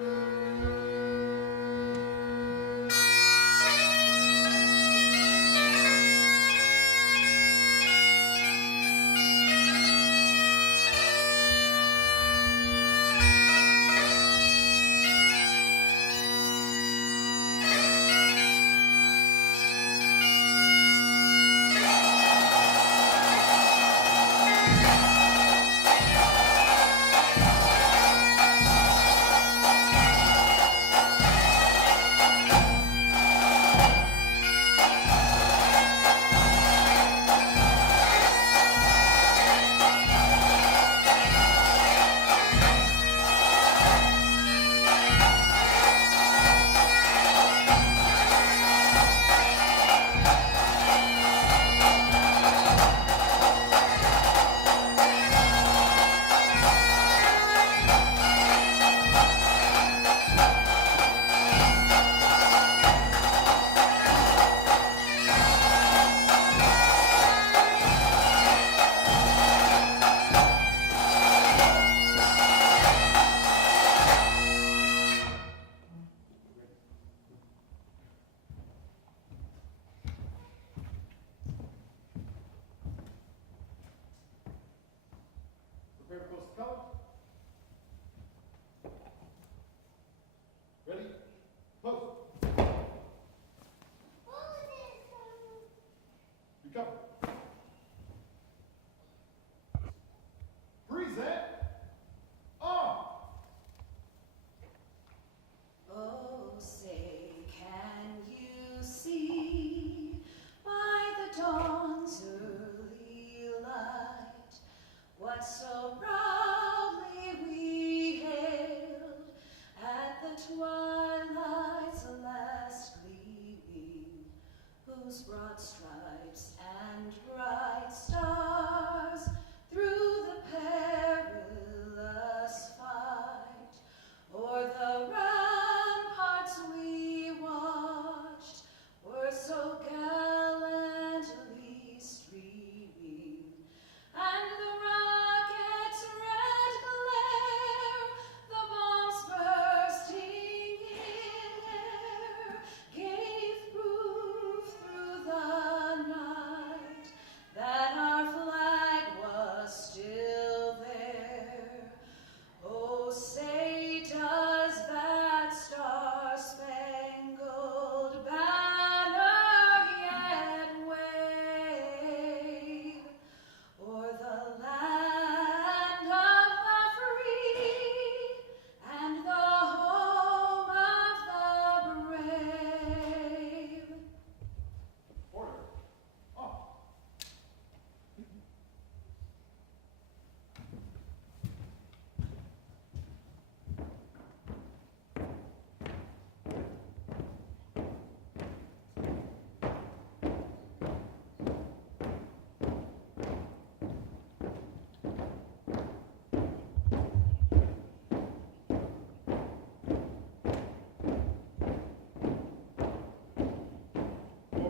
Prepare to post the color. Ready? Post. Recover. Present. On. Oh, say, can you see by the dawn's early light what so proudly we hailed at the twilight's last gleaming, whose broad stripes and bright stars through the perilous fight o'er the ramparts we watched were so gallantly streaming, and the rocket's red glare, the bombs bursting in air, gave proof through the night that our flag was still there. Oh, say does that star-spangled banner yet wave o'er the land of the free and the home of the brave? Order. On. Forward. Forward.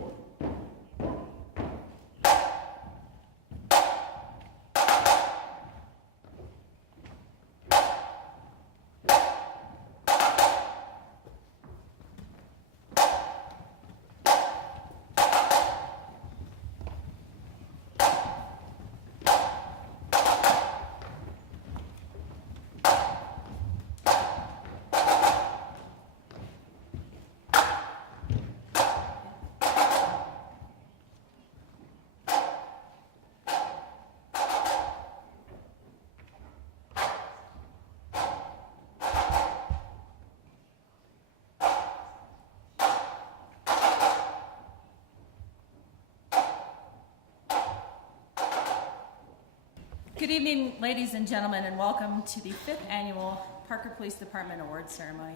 Good evening, ladies and gentlemen, and welcome to the 5th Annual Parker Police Department Awards Ceremony.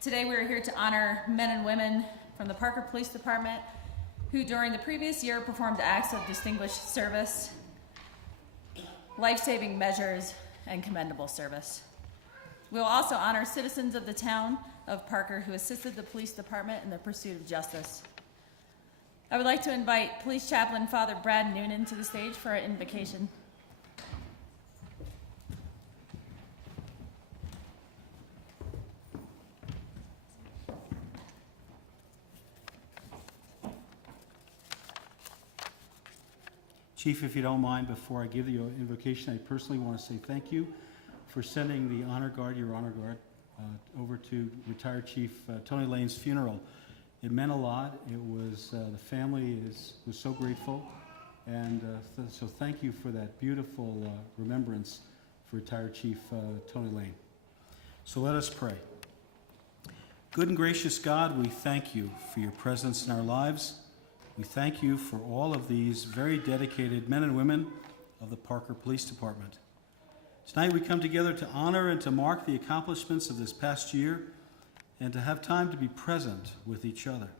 Today we are here to honor men and women from the Parker Police Department who during the previous year performed acts of distinguished service, life-saving measures, and commendable service. We will also honor citizens of the town of Parker who assisted the police department in the pursuit of justice. I would like to invite Police Chaplain Father Brad Noonan to the stage for an invocation. Chief, if you don't mind, before I give the invocation, I personally want to say thank you for sending the honor guard, your honor guard, over to retired Chief Tony Lane's funeral. It meant a lot. It was, the family was so grateful. And so thank you for that beautiful remembrance for retired Chief Tony Lane. So let us pray. Good and gracious God, we thank you for your presence in our lives. We thank you for all of these very dedicated men and women of the Parker Police Department. Tonight we come together to honor and to mark the accomplishments of this past year and to have time to be present with each other.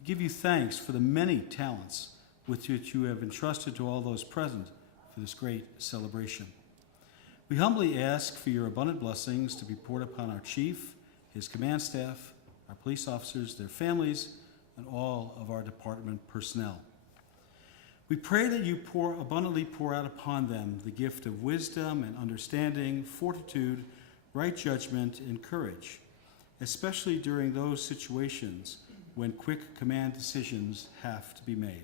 We give you thanks for the many talents with which you have entrusted to all those present for this great celebration. We humbly ask for your abundant blessings to be poured upon our chief, his command staff, our police officers, their families, and all of our department personnel. We pray that you abundantly pour out upon them the gift of wisdom and understanding, fortitude, right judgment, and courage, especially during those situations when quick command decisions have to be made.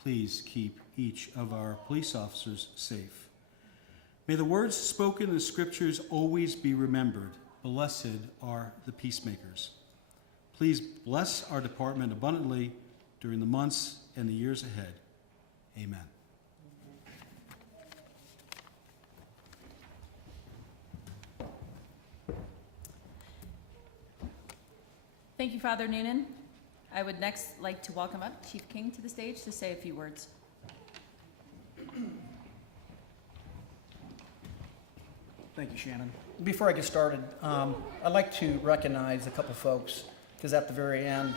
Please keep each of our police officers safe. May the words spoken in the scriptures always be remembered. Blessed are the peacemakers. Please bless our department abundantly during the months and the years ahead. Amen. Thank you, Father Noonan. I would next like to welcome up Chief King to the stage to say a few words. Thank you, Shannon. Before I get started, I'd like to recognize a couple folks, because at the very end,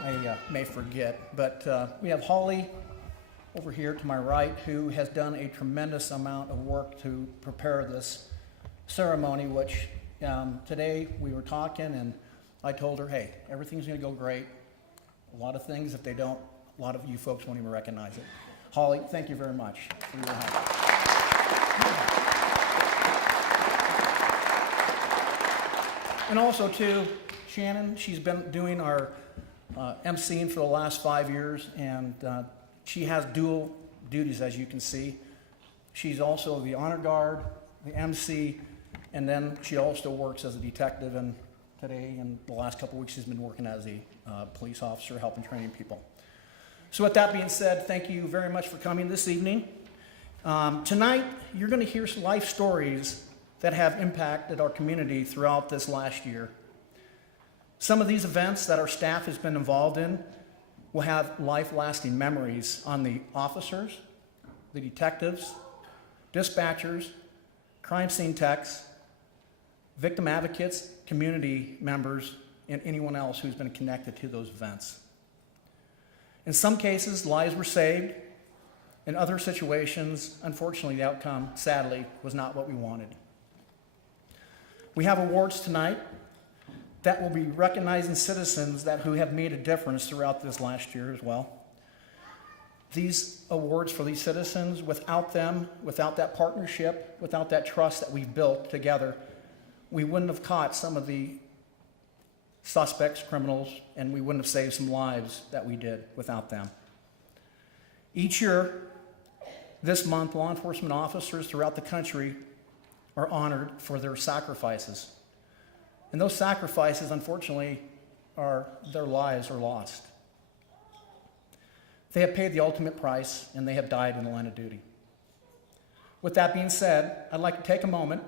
I may forget. But we have Holly over here to my right, who has done a tremendous amount of work to prepare this ceremony, which today we were talking, and I told her, hey, everything's going to go great. A lot of things, if they don't, a lot of you folks won't even recognize it. Holly, thank you very much for your help. And also, too, Shannon, she's been doing our emceeing for the last 5 years, and she has dual duties, as you can see. She's also the honor guard, the MC, and then she also works as a detective, and today and the last couple of weeks she's been working as a police officer, helping training people. So with that being said, thank you very much for coming this evening. Tonight, you're going to hear some life stories that have impacted our community throughout this last year. Some of these events that our staff has been involved in will have life-lasting memories on the officers, the detectives, dispatchers, crime scene techs, victim advocates, community members, and anyone else who's been connected to those events. In some cases, lives were saved. In other situations, unfortunately, the outcome, sadly, was not what we wanted. We have awards tonight that will be recognizing citizens who have made a difference throughout this last year as well. These awards for these citizens, without them, without that partnership, without that trust that we've built together, we wouldn't have caught some of the suspects, criminals, and we wouldn't have saved some lives that we did without them. Each year, this month, law enforcement officers throughout the country are honored for their sacrifices. And those sacrifices, unfortunately, their lives are lost. They have paid the ultimate price, and they have died in the line of duty. With that being said, I'd like to take a moment,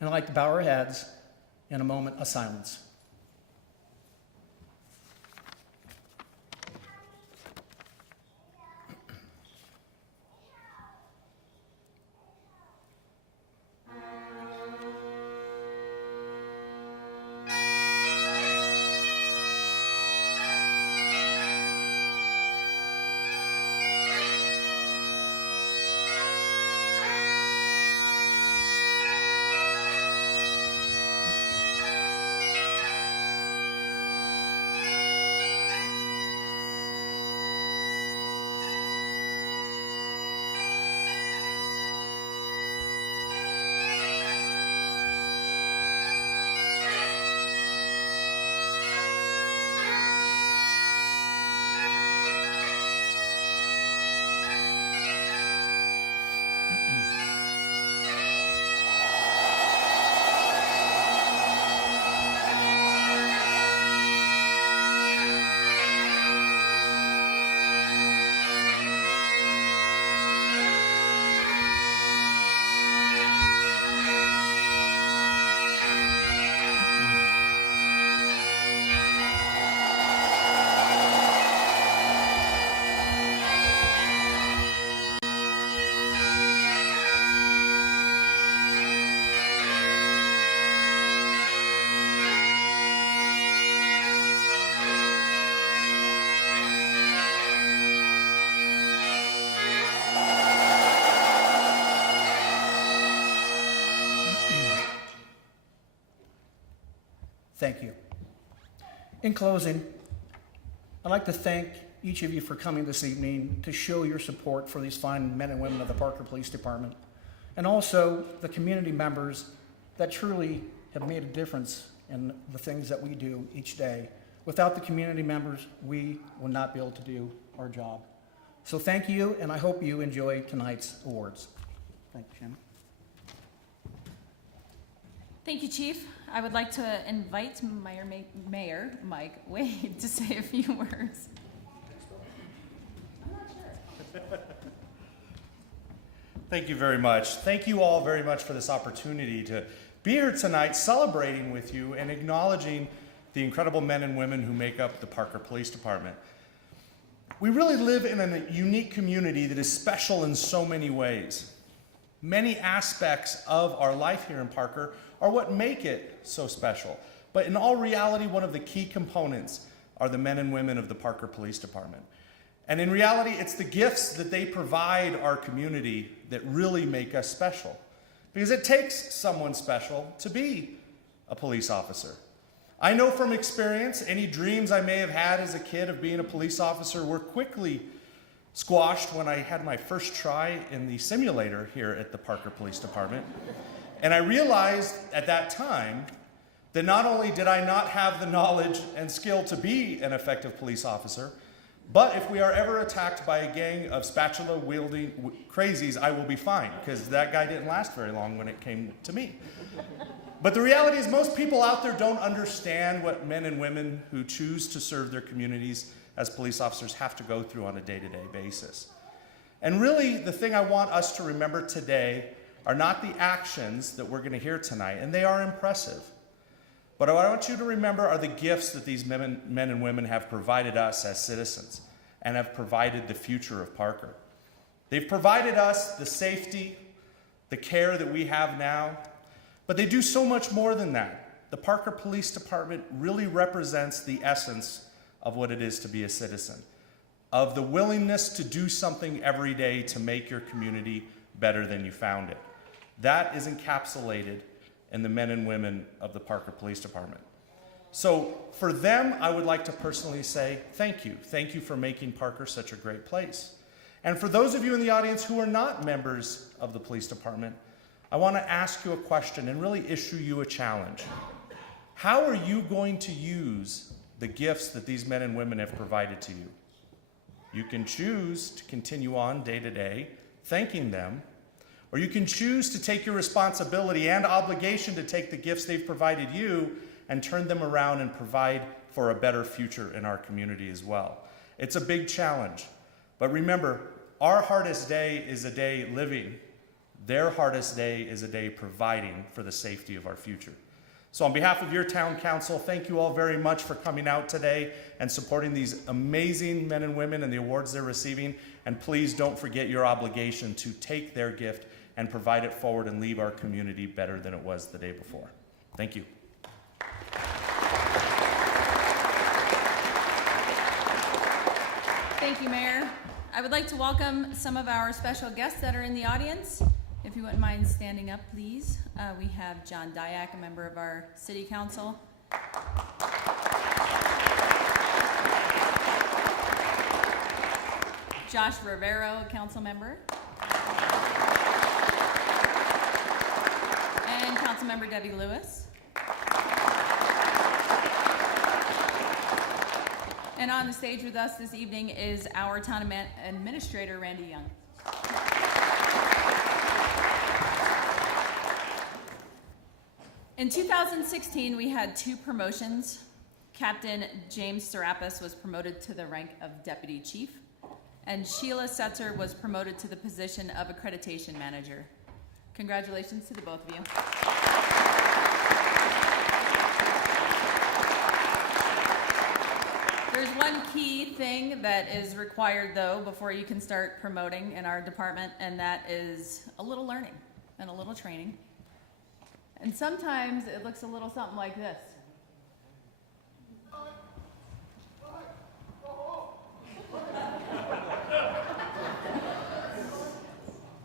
and I'd like to bow our heads in a moment of silence. Thank you. In closing, I'd like to thank each of you for coming this evening to show your support for these fine men and women of the Parker Police Department, and also the community members that truly have made a difference in the things that we do each day. Without the community members, we would not be able to do our job. So thank you, and I hope you enjoy tonight's awards. Thank you, Shannon. Thank you, Chief. I would like to invite Mayor Mike Wade to say a few words. Thank you very much. Thank you all very much for this opportunity to be here tonight celebrating with you and acknowledging the incredible men and women who make up the Parker Police Department. We really live in a unique community that is special in so many ways. Many aspects of our life here in Parker are what make it so special. But in all reality, one of the key components are the men and women of the Parker Police Department. And in reality, it's the gifts that they provide our community that really make us special. Because it takes someone special to be a police officer. I know from experience, any dreams I may have had as a kid of being a police officer were quickly squashed when I had my first try in the simulator here at the Parker Police Department. And I realized at that time that not only did I not have the knowledge and skill to be an effective police officer, but if we are ever attacked by a gang of spatula-wielding crazies, I will be fine, because that guy didn't last very long when it came to me. But the reality is most people out there don't understand what men and women who choose to serve their communities as police officers have to go through on a day-to-day basis. And really, the thing I want us to remember today are not the actions that we're going to hear tonight, and they are impressive. But what I want you to remember are the gifts that these men and women have provided us as citizens and have provided the future of Parker. They've provided us the safety, the care that we have now, but they do so much more than that. The Parker Police Department really represents the essence of what it is to be a citizen, of the willingness to do something every day to make your community better than you found it. That is encapsulated in the men and women of the Parker Police Department. So for them, I would like to personally say thank you. Thank you for making Parker such a great place. And for those of you in the audience who are not members of the police department, I want to ask you a question and really issue you a challenge. How are you going to use the gifts that these men and women have provided to you? You can choose to continue on day to day, thanking them, or you can choose to take your responsibility and obligation to take the gifts they've provided you and turn them around and provide for a better future in our community as well. It's a big challenge. But remember, our hardest day is a day living. Their hardest day is a day providing for the safety of our future. So on behalf of your town council, thank you all very much for coming out today and supporting these amazing men and women and the awards they're receiving. And please don't forget your obligation to take their gift and provide it forward and leave our community better than it was the day before. Thank you. Thank you, Mayor. I would like to welcome some of our special guests that are in the audience. If you wouldn't mind standing up, please. We have John Dyack, a member of our City Council. Josh Rivero, a council member. And Councilmember Debbie Lewis. And on the stage with us this evening is our town administrator, Randy Young. In 2016, we had 2 promotions. Captain James Serapis was promoted to the rank of Deputy Chief, and Sheila Setzer was promoted to the position of Accreditation Manager. Congratulations to the both of you. There's one key thing that is required, though, before you can start promoting in our department, and that is a little learning and a little training. And sometimes it looks a little something like this.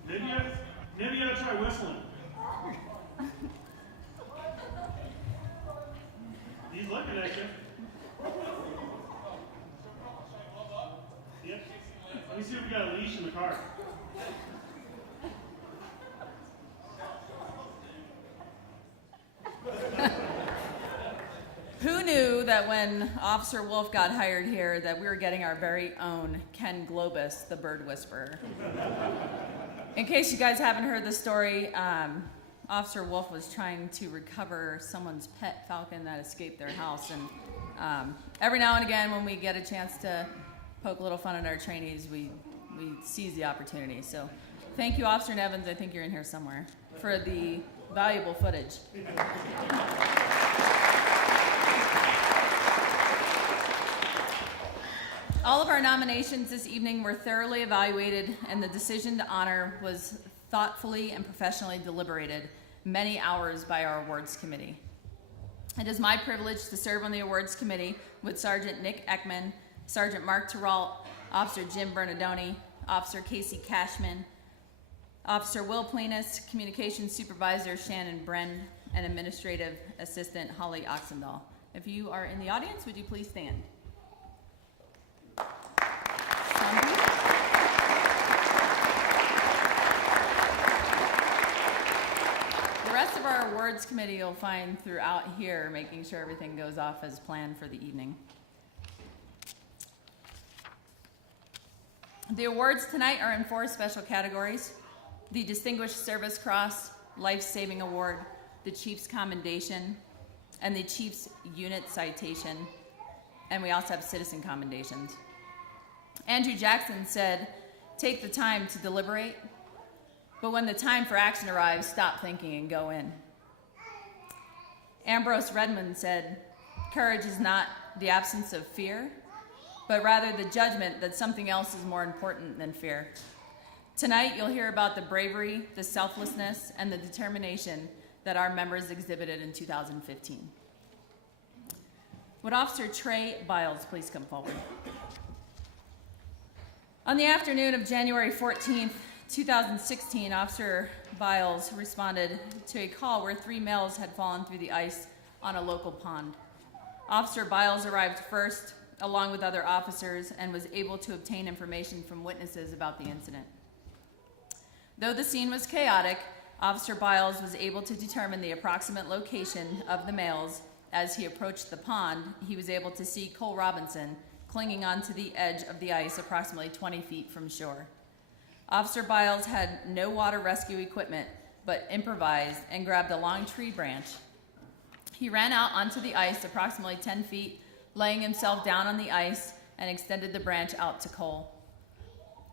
Maybe you gotta try whistling. knew that when Officer Wolf got hired here that we were getting our very own Ken Globus, the bird whisperer. In case you guys haven't heard the story, Officer Wolf was trying to recover someone's pet falcon that escaped their house. And every now and again when we get a chance to poke a little fun at our trainees, we seize the opportunity. So thank you, Officer Nevins. I think you're in here somewhere for the valuable footage. All of our nominations this evening were thoroughly evaluated, and the decision to honor was thoughtfully and professionally deliberated many hours by our awards committee. It is my privilege to serve on the awards committee with Sergeant Nick Ekman, Sergeant Mark Terralt, Officer Jim Bernardoni, Officer Casey Cashman, Officer Will Plinus, Communications Supervisor Shannon Bren, and Administrative Assistant Holly Oxendahl. If you are in the audience, would you please stand? The rest of our awards committee you'll find throughout here, making sure everything goes off as planned for the evening. The awards tonight are in 4 special categories: the Distinguished Service Cross, Life Saving Award, the Chief's Commendation, and the Chief's Unit Citation. And we also have citizen commendations. Andrew Jackson said, "Take the time to deliberate, but when the time for action arrives, stop thinking and go in." Ambrose Redmond said, "Courage is not the absence of fear, but rather the judgment that something else is more important than fear." Tonight, you'll hear about the bravery, the selflessness, and the determination that our members exhibited in 2015. Would Officer Trey Biles please come forward? On the afternoon of January 14th, 2016, Officer Biles responded to a call where 3 males had fallen through the ice on a local pond. Officer Biles arrived first, along with other officers, and was able to obtain information from witnesses about the incident. Though the scene was chaotic, Officer Biles was able to determine the approximate location of the males. As he approached the pond, he was able to see Cole Robinson clinging onto the edge of the ice approximately 20 feet from shore. Officer Biles had no water rescue equipment, but improvised and grabbed a long tree branch. He ran out onto the ice approximately 10 feet, laying himself down on the ice, and extended the branch out to Cole.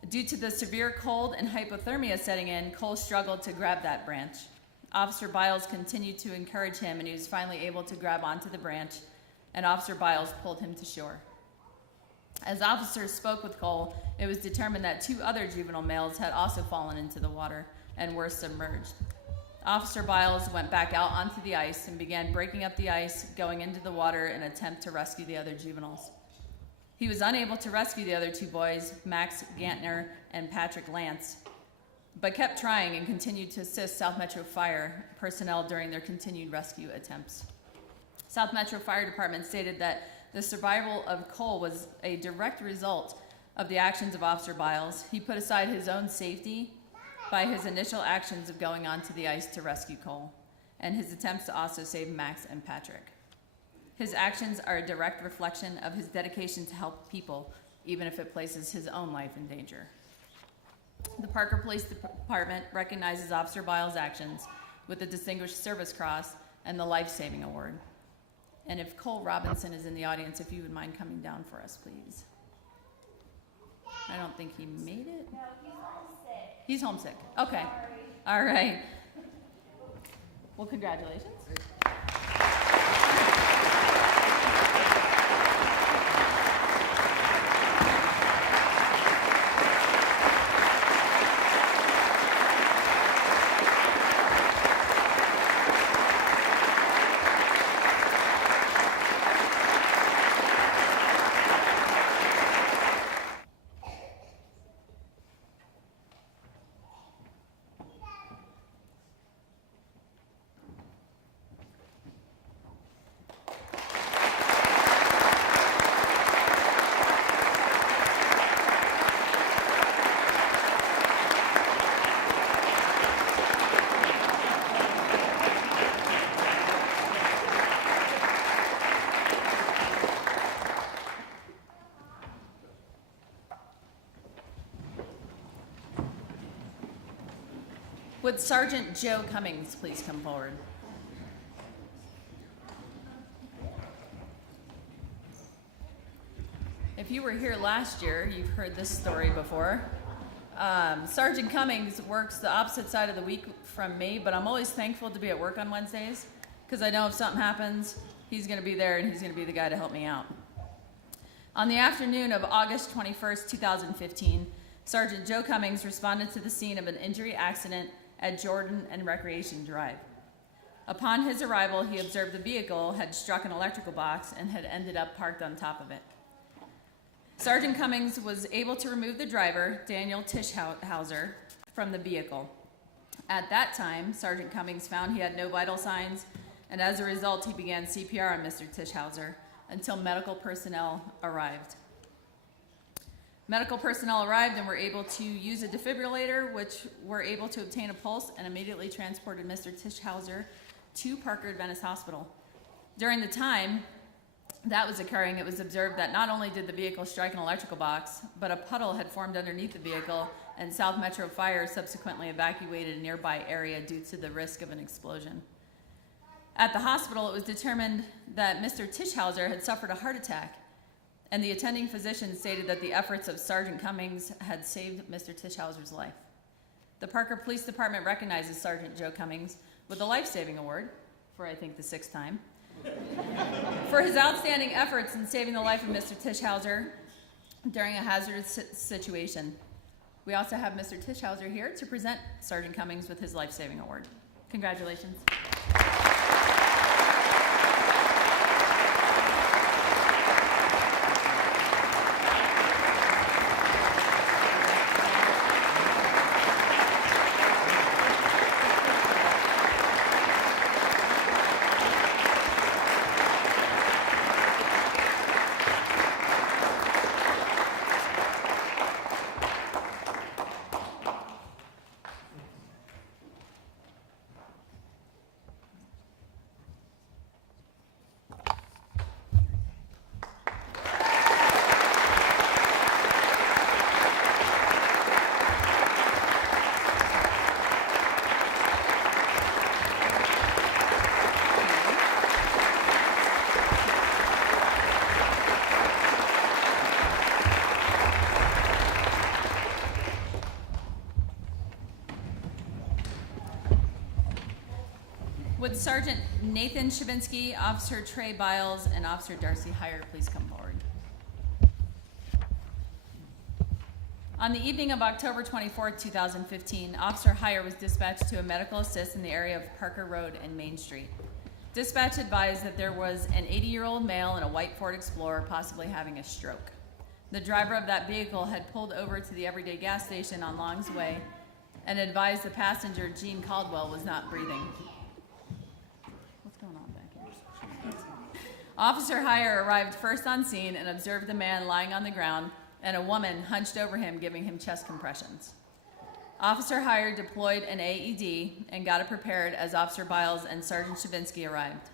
Due to the severe cold and hypothermia setting in, Cole struggled to grab that branch. Officer Biles continued to encourage him, and he was finally able to grab onto the branch, and Officer Biles pulled him to shore. As officers spoke with Cole, it was determined that 2 other juvenile males had also fallen into the water and were submerged. Officer Biles went back out onto the ice and began breaking up the ice, going into the water in an attempt to rescue the other juveniles. He was unable to rescue the other 2 boys, Max Gantner and Patrick Lance, but kept trying and continued to assist South Metro Fire personnel during their continued rescue attempts. South Metro Fire Department stated that the survival of Cole was a direct result of the actions of Officer Biles. He put aside his own safety by his initial actions of going onto the ice to rescue Cole, and his attempts to also save Max and Patrick. His actions are a direct reflection of his dedication to help people, even if it places his own life in danger. The Parker Police Department recognizes Officer Biles' actions with the Distinguished Service Cross and the Life Saving Award. And if Cole Robinson is in the audience, if you would mind coming down for us, please. I don't think he made it. No, he's homesick. He's homesick. Okay. All right. Well, congratulations. Would Sergeant Joe Cummings please come forward? If you were here last year, you've heard this story before. Sergeant Cummings works the opposite side of the week from me, but I'm always thankful to be at work on Wednesdays because I know if something happens, he's going to be there and he's going to be the guy to help me out. On the afternoon of August 21st, 2015, Sergeant Joe Cummings responded to the scene of an injury accident at Jordan and Recreation Drive. Upon his arrival, he observed the vehicle had struck an electrical box and had ended up parked on top of it. Sergeant Cummings was able to remove the driver, Daniel Tischhauser, from the vehicle. At that time, Sergeant Cummings found he had no vital signs, and as a result, he began CPR on Mr. Tischhauser until medical personnel arrived. Medical personnel arrived and were able to use a defibrillator, which were able to obtain a pulse and immediately transported Mr. Tischhauser to Parker Adventist Hospital. During the time that was occurring, it was observed that not only did the vehicle strike an electrical box, but a puddle had formed underneath the vehicle, and South Metro Fire subsequently evacuated a nearby area due to the risk of an explosion. At the hospital, it was determined that Mr. Tischhauser had suffered a heart attack, and the attending physician stated that the efforts of Sergeant Cummings had saved Mr. Tischhauser's life. The Parker Police Department recognizes Sergeant Joe Cummings with a life-saving award, for I think the 6th time, for his outstanding efforts in saving the life of Mr. Tischhauser during a hazardous situation. We also have Mr. Tischhauser here to present Sergeant Cummings with his life-saving award. Congratulations. Would Sergeant Nathan Shabinsky, Officer Trey Biles, and Officer Darcy Heyer please come forward? On the evening of October 24, 2015, Officer Heyer was dispatched to a medical assist in the area of Parker Road and Main Street. Dispatch advised that there was an 80-year-old male in a white Ford Explorer possibly having a stroke. The driver of that vehicle had pulled over to the Everyday gas station on Long's Way and advised the passenger, Gene Caldwell, was not breathing. What's going on back here? Officer Heyer arrived first on scene and observed the man lying on the ground and a woman hunched over him giving him chest compressions. Officer Heyer deployed an AED and got it prepared as Officer Biles and Sergeant Shabinsky arrived.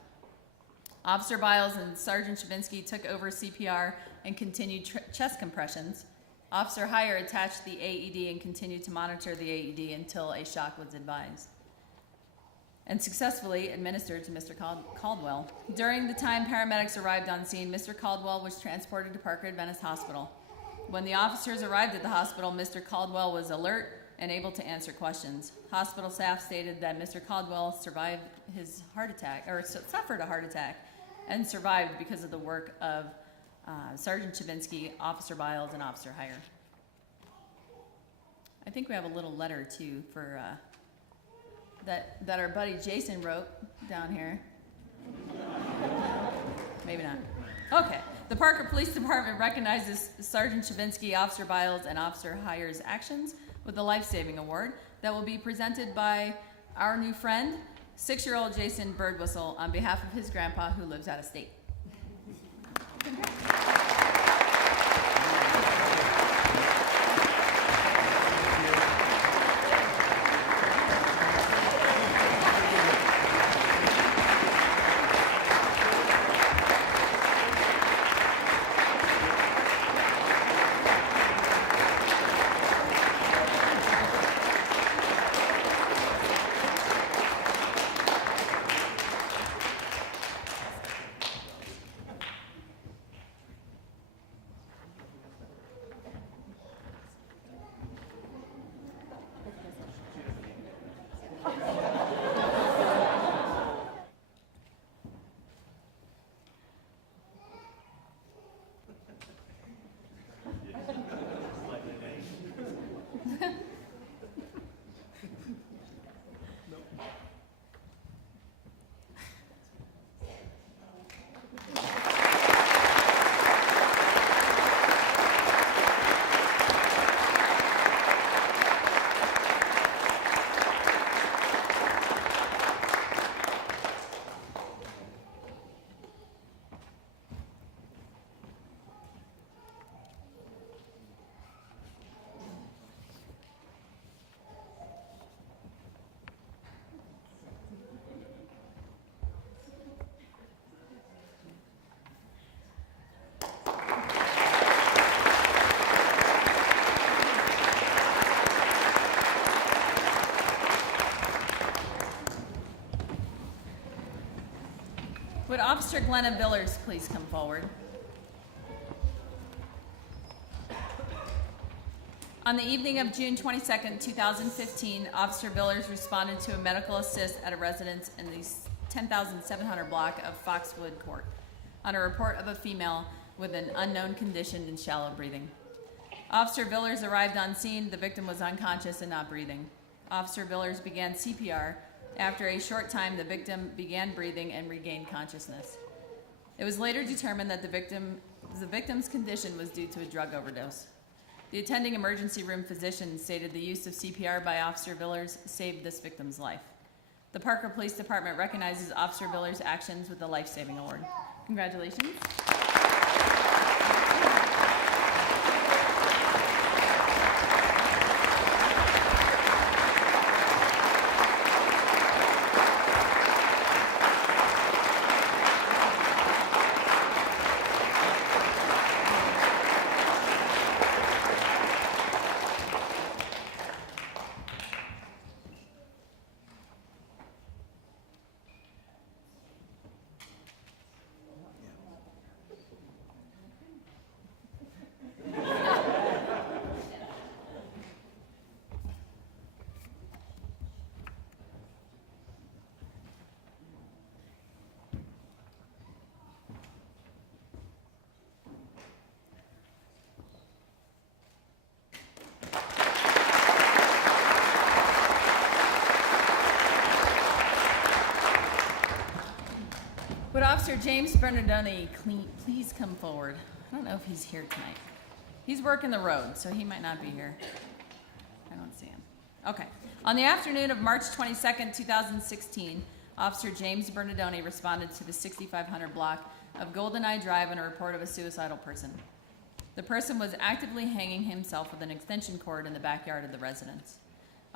Officer Biles and Sergeant Shabinsky took over CPR and continued chest compressions. Officer Heyer attached the AED and continued to monitor the AED until a shock was advised and successfully administered to Mr. Caldwell. During the time paramedics arrived on scene, Mr. Caldwell was transported to Parker Adventist Hospital. When the officers arrived at the hospital, Mr. Caldwell was alert and able to answer questions. Hospital staff stated that Mr. Caldwell survived his heart attack, or suffered a heart attack, and survived because of the work of Sergeant Shabinsky, Officer Biles, and Officer Heyer. I think we have a little letter too for that our buddy Jason wrote down here. Maybe not. Okay. The Parker Police Department recognizes Sergeant Shabinsky, Officer Biles, and Officer Heyer's actions with a life-saving award that will be presented by our new friend, 6-year-old Jason Birdwhistle, on behalf of his grandpa who lives out of state. Would Officer Glenna Villers please come forward? On the evening of June 22nd, 2015, Officer Villers responded to a medical assist at a residence in the 10,700 block of Foxwood Court on a report of a female with an unknown condition and shallow breathing. Officer Villers arrived on scene. The victim was unconscious and not breathing. Officer Villers began CPR. After a short time, the victim began breathing and regained consciousness. It was later determined that the victim's condition was due to a drug overdose. The attending emergency room physician stated the use of CPR by Officer Villers saved this victim's life. The Parker Police Department recognizes Officer Villers' actions with the Life Saving Award. Congratulations. Would Officer James Bernardoni please come forward? I don't know if he's here tonight. He's working the road, so he might not be here. I don't see him. Okay. On the afternoon of March 22nd, 2016, Officer James Bernardoni responded to the 6500 block of GoldenEye Drive on a report of a suicidal person. The person was actively hanging himself with an extension cord in the backyard of the residence.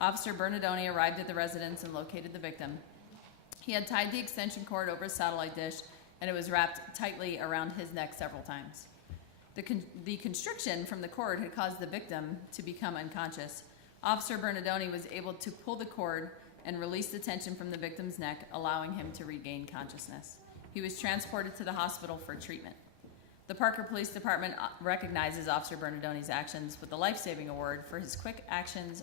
Officer Bernardoni arrived at the residence and located the victim. He had tied the extension cord over a satellite dish, and it was wrapped tightly around his neck several times. The constriction from the cord had caused the victim to become unconscious. Officer Bernardoni was able to pull the cord and release the tension from the victim's neck, allowing him to regain consciousness. He was transported to the hospital for treatment. The Parker Police Department recognizes Officer Bernardoni's actions with the Life Saving Award for his quick actions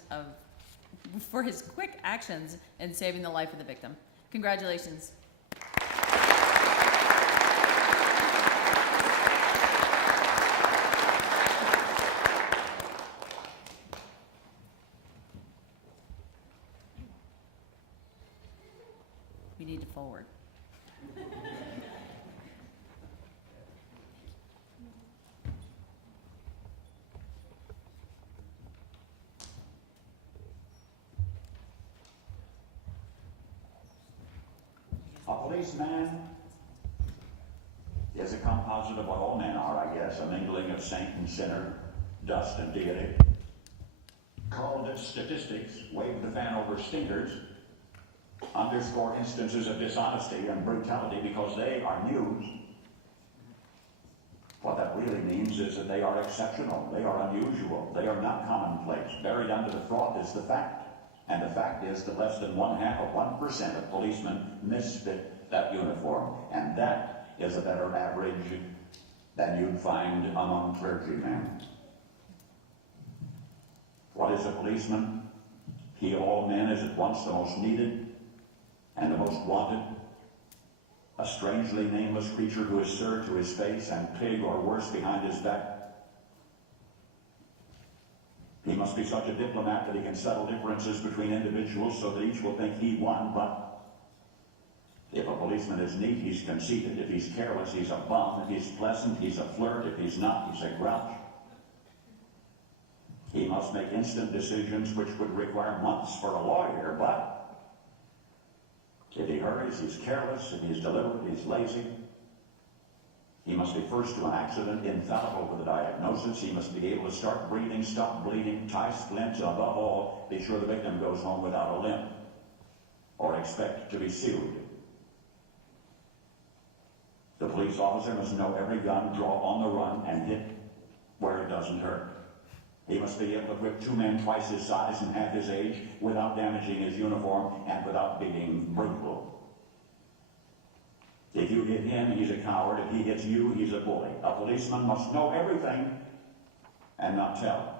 in saving the life of the victim. Congratulations. We need to forward. A policeman is a composite of what all men are, I guess, a mingling of saint and sinner, dust and deity. Called statistics, wave the fan over stinkers, underscore instances of dishonesty and brutality because they are news. What that really means is that they are exceptional, they are unusual, they are not commonplace. Buried under the froth is the fact. And the fact is that less than 0.5% of policemen misfit that uniform. And that is a better average than you'd find among clergymen. What is a policeman? He of all men is at once the most needed and the most wanted. A strangely nameless creature who is sir to his face and pig or worse behind his back. He must be such a diplomat that he can settle differences between individuals so that each will think he won, but if a policeman is neat, he's conceited. If he's careless, he's a bum. If he's pleasant, he's a flirt. If he's not, he's a grouch. He must make instant decisions which would require months for a lawyer, but if he hurries, he's careless. If he's deliberate, he's lazy. He must be first to an accident, infallible with a diagnosis. He must be able to start breathing, stop bleeding, tie splints, and above all, be sure the victim goes home without a limb, or expect to be sued. The police officer must know every gun, draw on the run, and hit where it doesn't hurt. He must be able to whip two men twice his size and half his age without damaging his uniform and without being brutal. If you hit him, he's a coward. If he hits you, he's a bully. A policeman must know everything and not tell.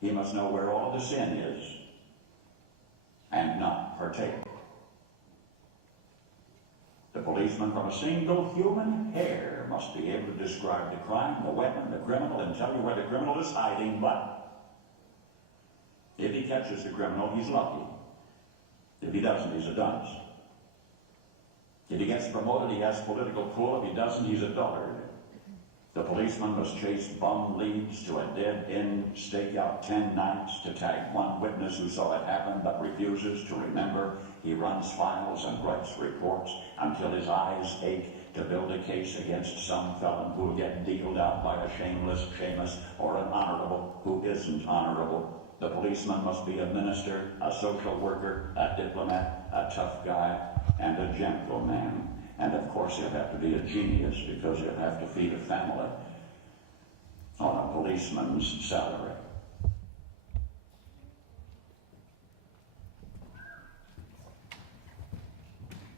He must know where all of the sin is and not partake. The policeman from a single human hair must be able to describe the crime, the weapon, the criminal, and tell you where the criminal is hiding, but if he catches the criminal, he's lucky. If he doesn't, he's a dunce. If he gets promoted, he has political pull. If he doesn't, he's a dullard. The policeman must chase bum leads to a dead-end stakeout 10 nights to tag one witness who saw it happen but refuses to remember. He runs files and writes reports until his eyes ache to build a case against some felon who will get dealed out by a shameless Seamus or an honorable who isn't honorable. The policeman must be a minister, a social worker, a diplomat, a tough guy, and a gentleman. And of course he'll have to be a genius because he'll have to feed a family on a policeman's salary.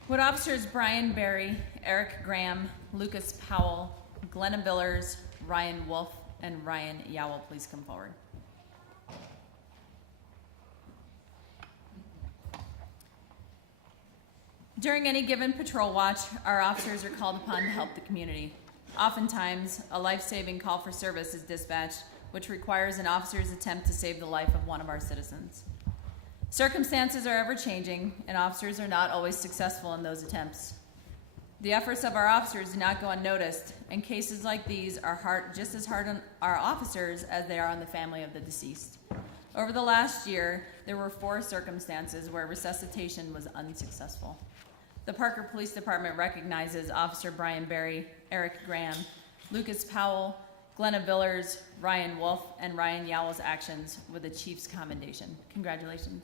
Would Officers Brian Barry, Eric Graham, Lucas Powell, Glenna Billers, Ryan Wolf, and Ryan Yowell please come forward? During any given patrol watch, our officers are called upon to help the community. Oftentimes, a life-saving call for service is dispatched, which requires an officer's attempt to save the life of one of our citizens. Circumstances are ever-changing, and officers are not always successful in those attempts. The efforts of our officers do not go unnoticed, and cases like these are just as hard on our officers as they are on the family of the deceased. Over the last year, there were 4 circumstances where resuscitation was unsuccessful. The Parker Police Department recognizes Officer Brian Barry, Eric Graham, Lucas Powell, Glenna Billers, Ryan Wolf, and Ryan Yowell's actions with a Chief's Commendation. Congratulations.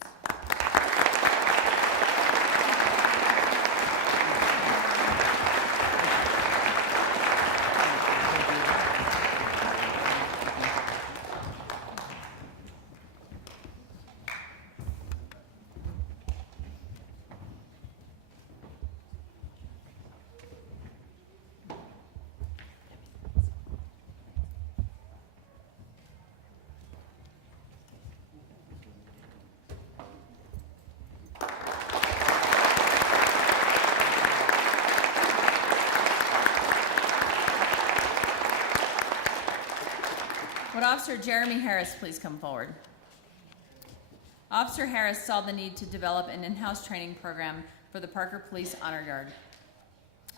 Would Officer Jeremy Harris please come forward? Officer Harris saw the need to develop an in-house training program for the Parker Police Honor Guard.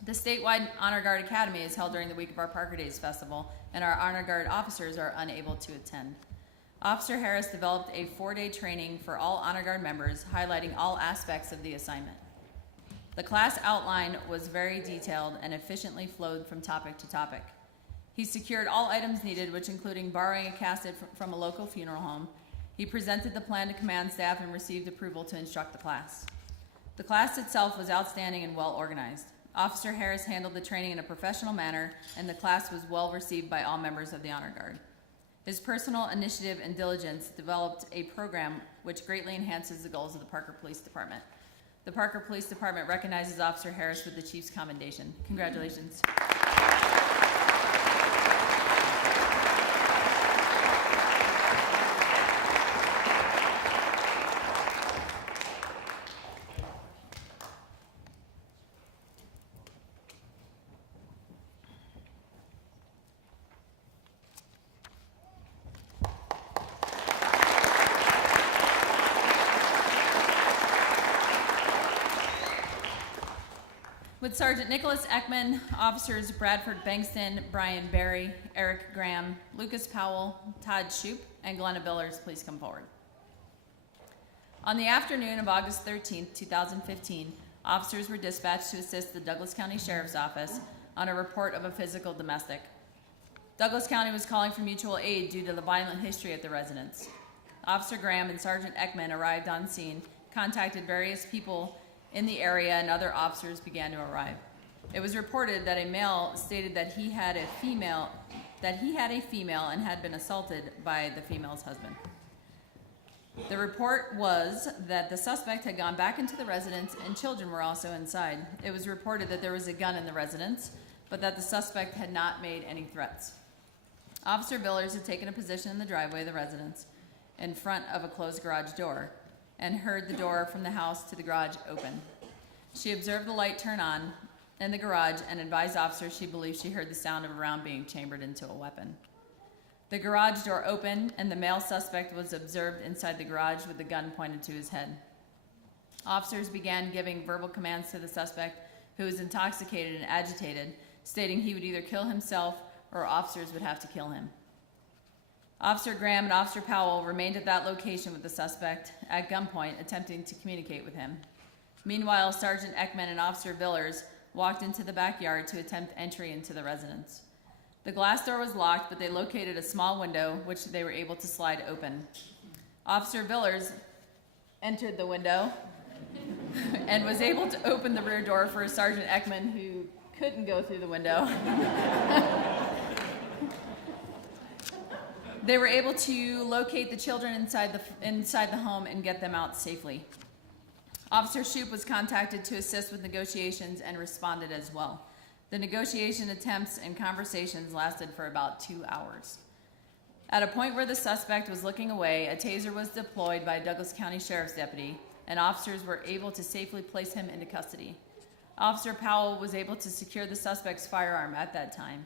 The statewide Honor Guard Academy is held during the week of our Parker Days Festival, and our Honor Guard officers are unable to attend. Officer Harris developed a 4-day training for all Honor Guard members, highlighting all aspects of the assignment. The class outline was very detailed and efficiently flowed from topic to topic. He secured all items needed, which including borrowing a casket from a local funeral home. He presented the plan to command staff and received approval to instruct the class. The class itself was outstanding and well organized. Officer Harris handled the training in a professional manner, and the class was well received by all members of the Honor Guard. His personal initiative and diligence developed a program which greatly enhances the goals of the Parker Police Department. The Parker Police Department recognizes Officer Harris with the Chief's Commendation. Congratulations. With Sergeant Nicholas Ekman, Officers Bradford Bankston, Brian Barry, Eric Graham, Lucas Powell, Todd Shoup, and Glenna Billers please come forward. On the afternoon of August 13, 2015, officers were dispatched to assist the Douglas County Sheriff's Office on a report of a physical domestic. Douglas County was calling for mutual aid due to the violent history at the residence. Officer Graham and Sergeant Ekman arrived on scene, contacted various people in the area, and other officers began to arrive. It was reported that a male stated that he had a female and had been assaulted by the female's husband. The report was that the suspect had gone back into the residence and children were also inside. It was reported that there was a gun in the residence, but that the suspect had not made any threats. Officer Villers had taken a position in the driveway of the residence in front of a closed garage door and heard the door from the house to the garage open. She observed the light turn on in the garage and advised officers she believed she heard the sound of a round being chambered into a weapon. The garage door opened and the male suspect was observed inside the garage with the gun pointed to his head. Officers began giving verbal commands to the suspect, who was intoxicated and agitated, stating he would either kill himself or officers would have to kill him. Officer Graham and Officer Powell remained at that location with the suspect at gunpoint, attempting to communicate with him. Meanwhile, Sergeant Ekman and Officer Villers walked into the backyard to attempt entry into the residence. The glass door was locked, but they located a small window, which they were able to slide open. Officer Villers entered the window and was able to open the rear door for Sergeant Ekman, who couldn't go through the window. They were able to locate the children inside the home and get them out safely. Officer Shoup was contacted to assist with negotiations and responded as well. The negotiation attempts and conversations lasted for about 2 hours. At a point where the suspect was looking away, a taser was deployed by a Douglas County Sheriff's deputy, and officers were able to safely place him into custody. Officer Powell was able to secure the suspect's firearm at that time.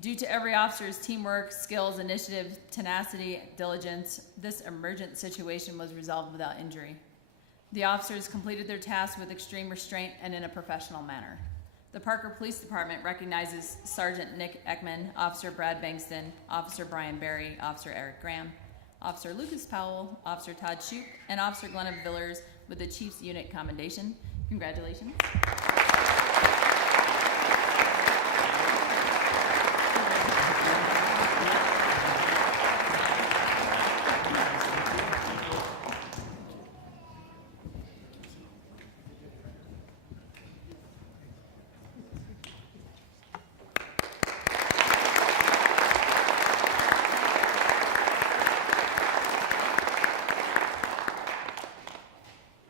Due to every officer's teamwork, skills, initiative, tenacity, diligence, this emergent situation was resolved without injury. The officers completed their task with extreme restraint and in a professional manner. The Parker Police Department recognizes Sergeant Nick Ekman, Officer Brad Bankston, Officer Brian Berry, Officer Eric Graham, Officer Lucas Powell, Officer Todd Shoup, and Officer Glenna Villers with the Chief's Unit Commendation. Congratulations.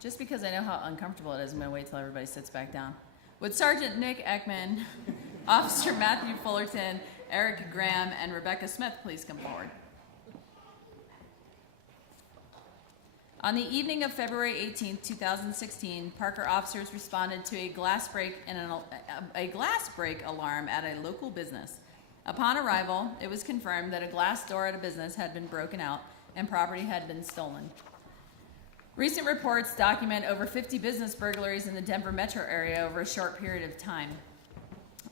Just because I know how uncomfortable it is, I'm going to wait till everybody sits back down. Would Sergeant Nick Ekman, Officer Matthew Fullerton, Eric Graham, and Rebecca Smith please come forward? On the evening of February 18, 2016, Parker officers responded to a glass break alarm at a local business. Upon arrival, it was confirmed that a glass door at a business had been broken out and property had been stolen. Recent reports document over 50 business burglaries in the Denver metro area over a short period of time,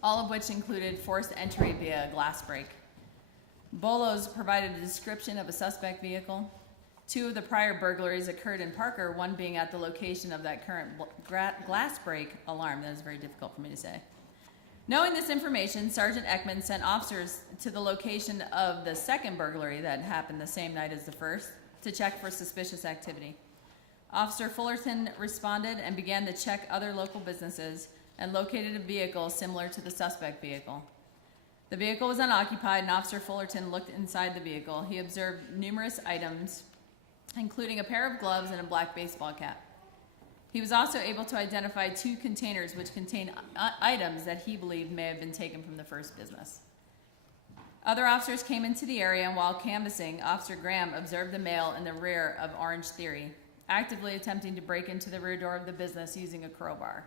all of which included forced entry via a glass break. Bolos provided a description of a suspect vehicle. 2 of the prior burglaries occurred in Parker, one being at the location of that current glass break alarm. That is very difficult for me to say. Knowing this information, Sergeant Ekman sent officers to the location of the second burglary that happened the same night as the first to check for suspicious activity. Officer Fullerton responded and began to check other local businesses and located a vehicle similar to the suspect vehicle. The vehicle was unoccupied and Officer Fullerton looked inside the vehicle. He observed numerous items, including a pair of gloves and a black baseball cap. He was also able to identify 2 containers which contained items that he believed may have been taken from the first business. Other officers came into the area, and while canvassing, Officer Graham observed the male in the rear of Orange Theory, actively attempting to break into the rear door of the business using a crowbar.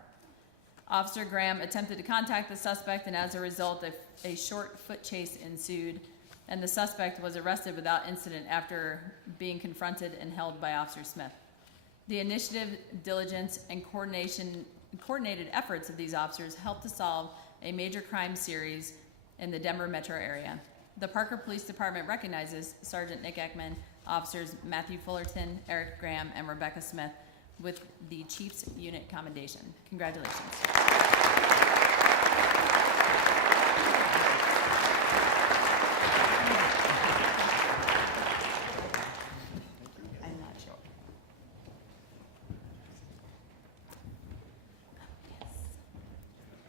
Officer Graham attempted to contact the suspect, and as a result, a short foot chase ensued, and the suspect was arrested without incident after being confronted and held by Officer Smith. The initiative, diligence, and coordinated efforts of these officers helped to solve a major crime series in the Denver metro area. The Parker Police Department recognizes Sergeant Nick Ekman, Officers Matthew Fullerton, Eric Graham, and Rebecca Smith with the Chief's Unit Commendation. Congratulations. I'm not sure.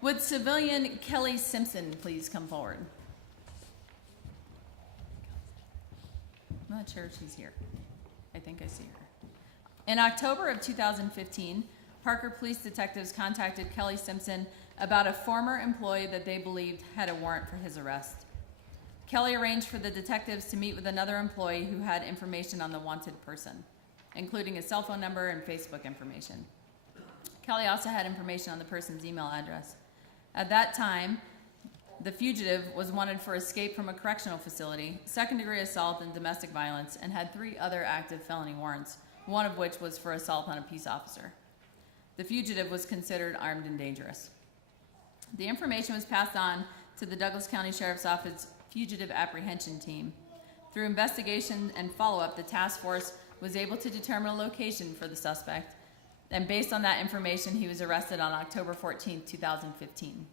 Would civilian Kelly Simpson please come forward? I'm not sure if she's here. I think I see her. In October of 2015, Parker police detectives contacted Kelly Simpson about a former employee that they believed had a warrant for his arrest. Kelly arranged for the detectives to meet with another employee who had information on the wanted person, including a cell phone number and Facebook information. Kelly also had information on the person's email address. At that time, the fugitive was wanted for escape from a correctional facility, second-degree assault and domestic violence, and had 3 other active felony warrants, one of which was for assault on a peace officer. The fugitive was considered armed and dangerous. The information was passed on to the Douglas County Sheriff's Office Fugitive Apprehension Team. Through investigation and follow-up, the task force was able to determine a location for the suspect, and based on that information, he was arrested on October 14, 2015.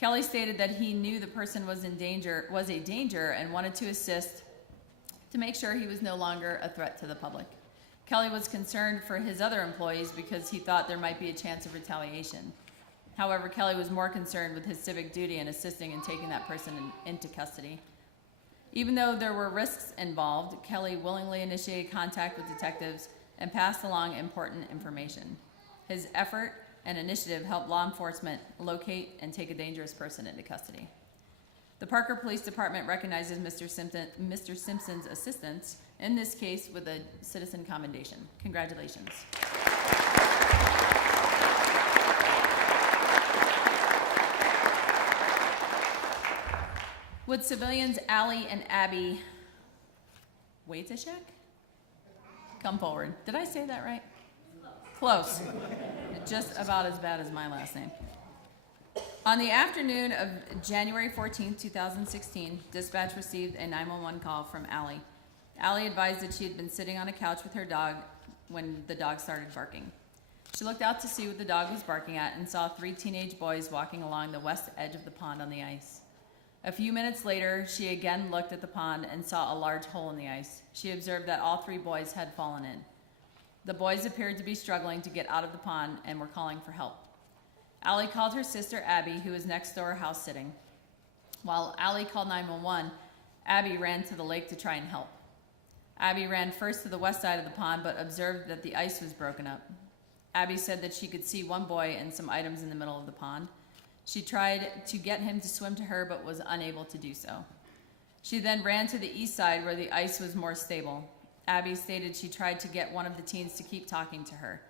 Kelly stated that he knew the person was a danger and wanted to assist to make sure he was no longer a threat to the public. Kelly was concerned for his other employees because he thought there might be a chance of retaliation. However, Kelly was more concerned with his civic duty in assisting in taking that person into custody. Even though there were risks involved, Kelly willingly initiated contact with detectives and passed along important information. His effort and initiative helped law enforcement locate and take a dangerous person into custody. The Parker Police Department recognizes Mr. Simpson's assistance in this case with a citizen commendation. Congratulations. Would civilians Allie and Abby Wojtaszek come forward? Did I say that right? Close. Just about as bad as my last name. On the afternoon of January 14, 2016, dispatch received a 911 call from Allie. Allie advised that she had been sitting on a couch with her dog when the dog started barking. She looked out to see what the dog was barking at and saw 3 teenage boys walking along the west edge of the pond on the ice. A few minutes later, she again looked at the pond and saw a large hole in the ice. She observed that all 3 boys had fallen in. The boys appeared to be struggling to get out of the pond and were calling for help. Allie called her sister Abby, who was next door house sitting. While Allie called 911, Abby ran to the lake to try and help. Abby ran first to the west side of the pond, but observed that the ice was broken up. Abby said that she could see one boy and some items in the middle of the pond. She tried to get him to swim to her, but was unable to do so. She then ran to the east side where the ice was more stable. Abby stated she tried to get one of the teens to keep talking to her.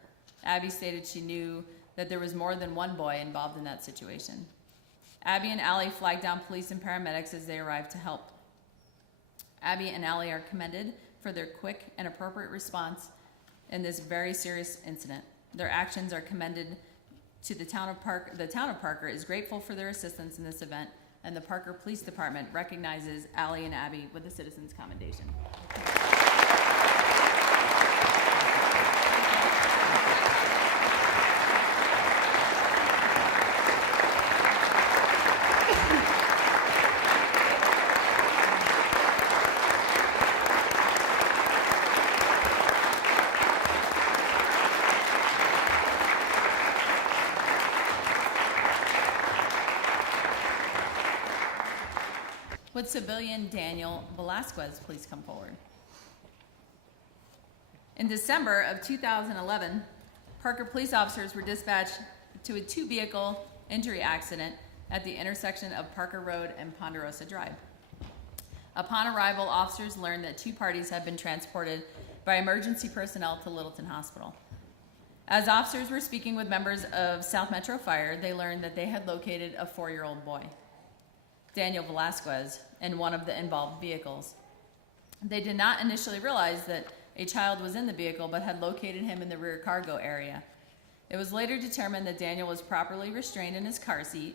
Abby stated she knew that there was more than one boy involved in that situation. Abby and Allie flagged down police and paramedics as they arrived to help. Abby and Allie are commended for their quick and appropriate response in this very serious incident. Their actions are commended to the town of Parker. The town of Parker is grateful for their assistance in this event, and the Parker Police Department recognizes Allie and Abby with the Citizens Commendation. Would civilian Daniel Velasquez please come forward? In December of 2011, Parker police officers were dispatched to a 2-vehicle injury accident at the intersection of Parker Road and Ponderosa Drive. Upon arrival, officers learned that 2 parties had been transported by emergency personnel to Littleton Hospital. As officers were speaking with members of South Metro Fire, they learned that they had located a 4-year-old boy, Daniel Velasquez, in one of the involved vehicles. They did not initially realize that a child was in the vehicle, but had located him in the rear cargo area. It was later determined that Daniel was properly restrained in his car seat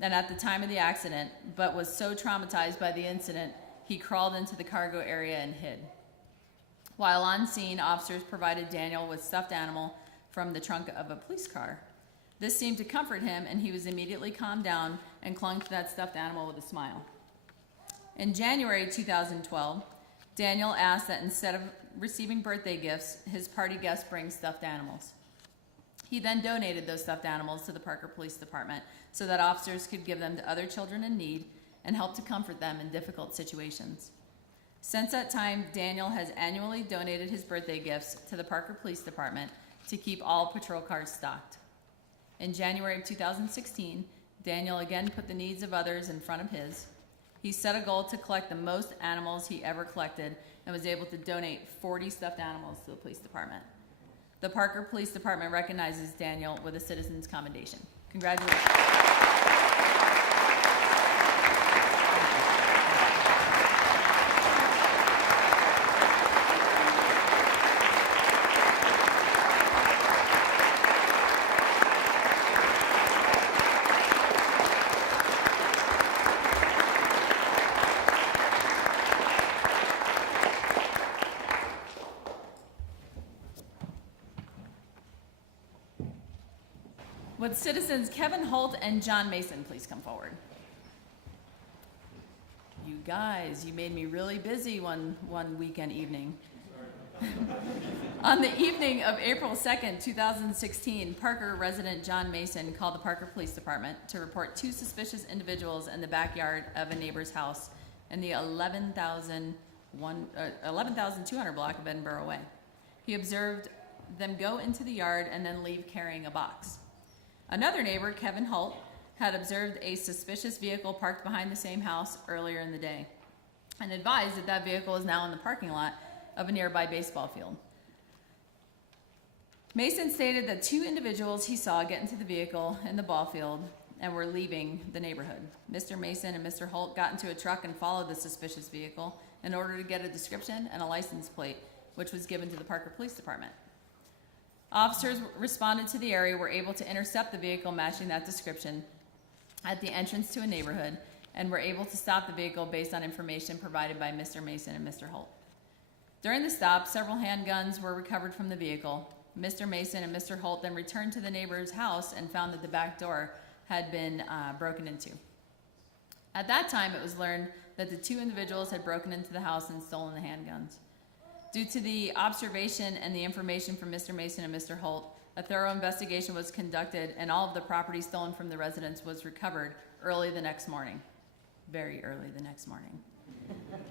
and at the time of the accident, but was so traumatized by the incident, he crawled into the cargo area and hid. While on scene, officers provided Daniel with stuffed animal from the trunk of a police car. This seemed to comfort him, and he was immediately calmed down and clung to that stuffed animal with a smile. In January 2012, Daniel asked that instead of receiving birthday gifts, his party guests bring stuffed animals. He then donated those stuffed animals to the Parker Police Department so that officers could give them to other children in need and help to comfort them in difficult situations. Since that time, Daniel has annually donated his birthday gifts to the Parker Police Department to keep all patrol cars stocked. In January of 2016, Daniel again put the needs of others in front of his. He set a goal to collect the most animals he ever collected and was able to donate 40 stuffed animals to the police department. The Parker Police Department recognizes Daniel with a Citizen's Commendation. Congratulations. Would citizens Kevin Holt and John Mason please come forward? You guys, you made me really busy one weekend evening. On the evening of April 2nd, 2016, Parker resident John Mason called the Parker Police Department to report 2 suspicious individuals in the backyard of a neighbor's house in the 11,200 block of Edinburgh Way. He observed them go into the yard and then leave carrying a box. Another neighbor, Kevin Holt, had observed a suspicious vehicle parked behind the same house earlier in the day and advised that that vehicle is now in the parking lot of a nearby baseball field. Mason stated that 2 individuals he saw get into the vehicle in the ball field and were leaving the neighborhood. Mr. Mason and Mr. Holt got into a truck and followed the suspicious vehicle in order to get a description and a license plate, which was given to the Parker Police Department. Officers responded to the area, were able to intercept the vehicle matching that description at the entrance to a neighborhood, and were able to stop the vehicle based on information provided by Mr. Mason and Mr. Holt. During the stop, several handguns were recovered from the vehicle. Mr. Mason and Mr. Holt then returned to the neighbor's house and found that the back door had been broken into. At that time, it was learned that the 2 individuals had broken into the house and stolen the handguns. Due to the observation and the information from Mr. Mason and Mr. Holt, a thorough investigation was conducted and all of the property stolen from the residence was recovered early the next morning. Very early the next morning.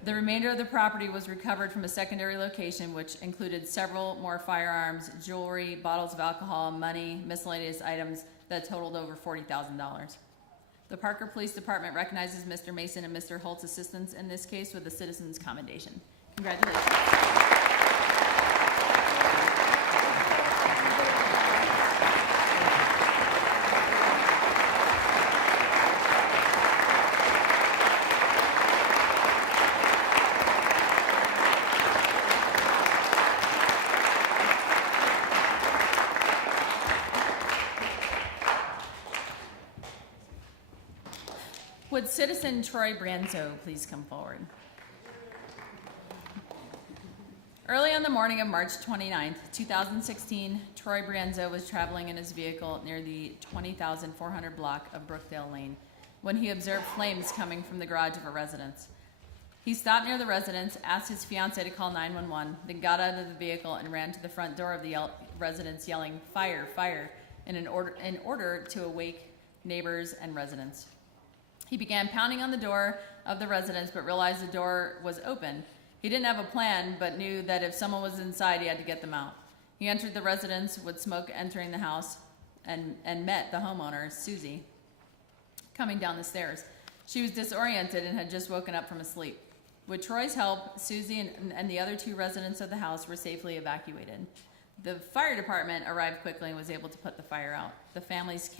The remainder of the property was recovered from a secondary location, which included several more firearms, jewelry, bottles of alcohol, money, miscellaneous items that totaled over $40,000. The Parker Police Department recognizes Mr. Mason and Mr. Holt's assistance in this case with a Citizen's Commendation. Congratulations. Would citizen Troy Branzo please come forward? Early on the morning of March 29th, 2016, Troy Branzo was traveling in his vehicle near the 20,400 block of Brookdale Lane when he observed flames coming from the garage of a residence. He stopped near the residence, asked his fiancée to call 911, then got out of the vehicle and ran to the front door of the residence yelling, "Fire, fire," in order to awake neighbors and residents. He began pounding on the door of the residence but realized the door was open. He didn't have a plan but knew that if someone was inside, he had to get them out. He entered the residence with smoke entering the house and met the homeowner, Susie, coming down the stairs. She was disoriented and had just woken up from a sleep. With Troy's help, Susie and the other 2 residents of the house were safely evacuated. The fire department arrived quickly and was able to put the fire out. The family's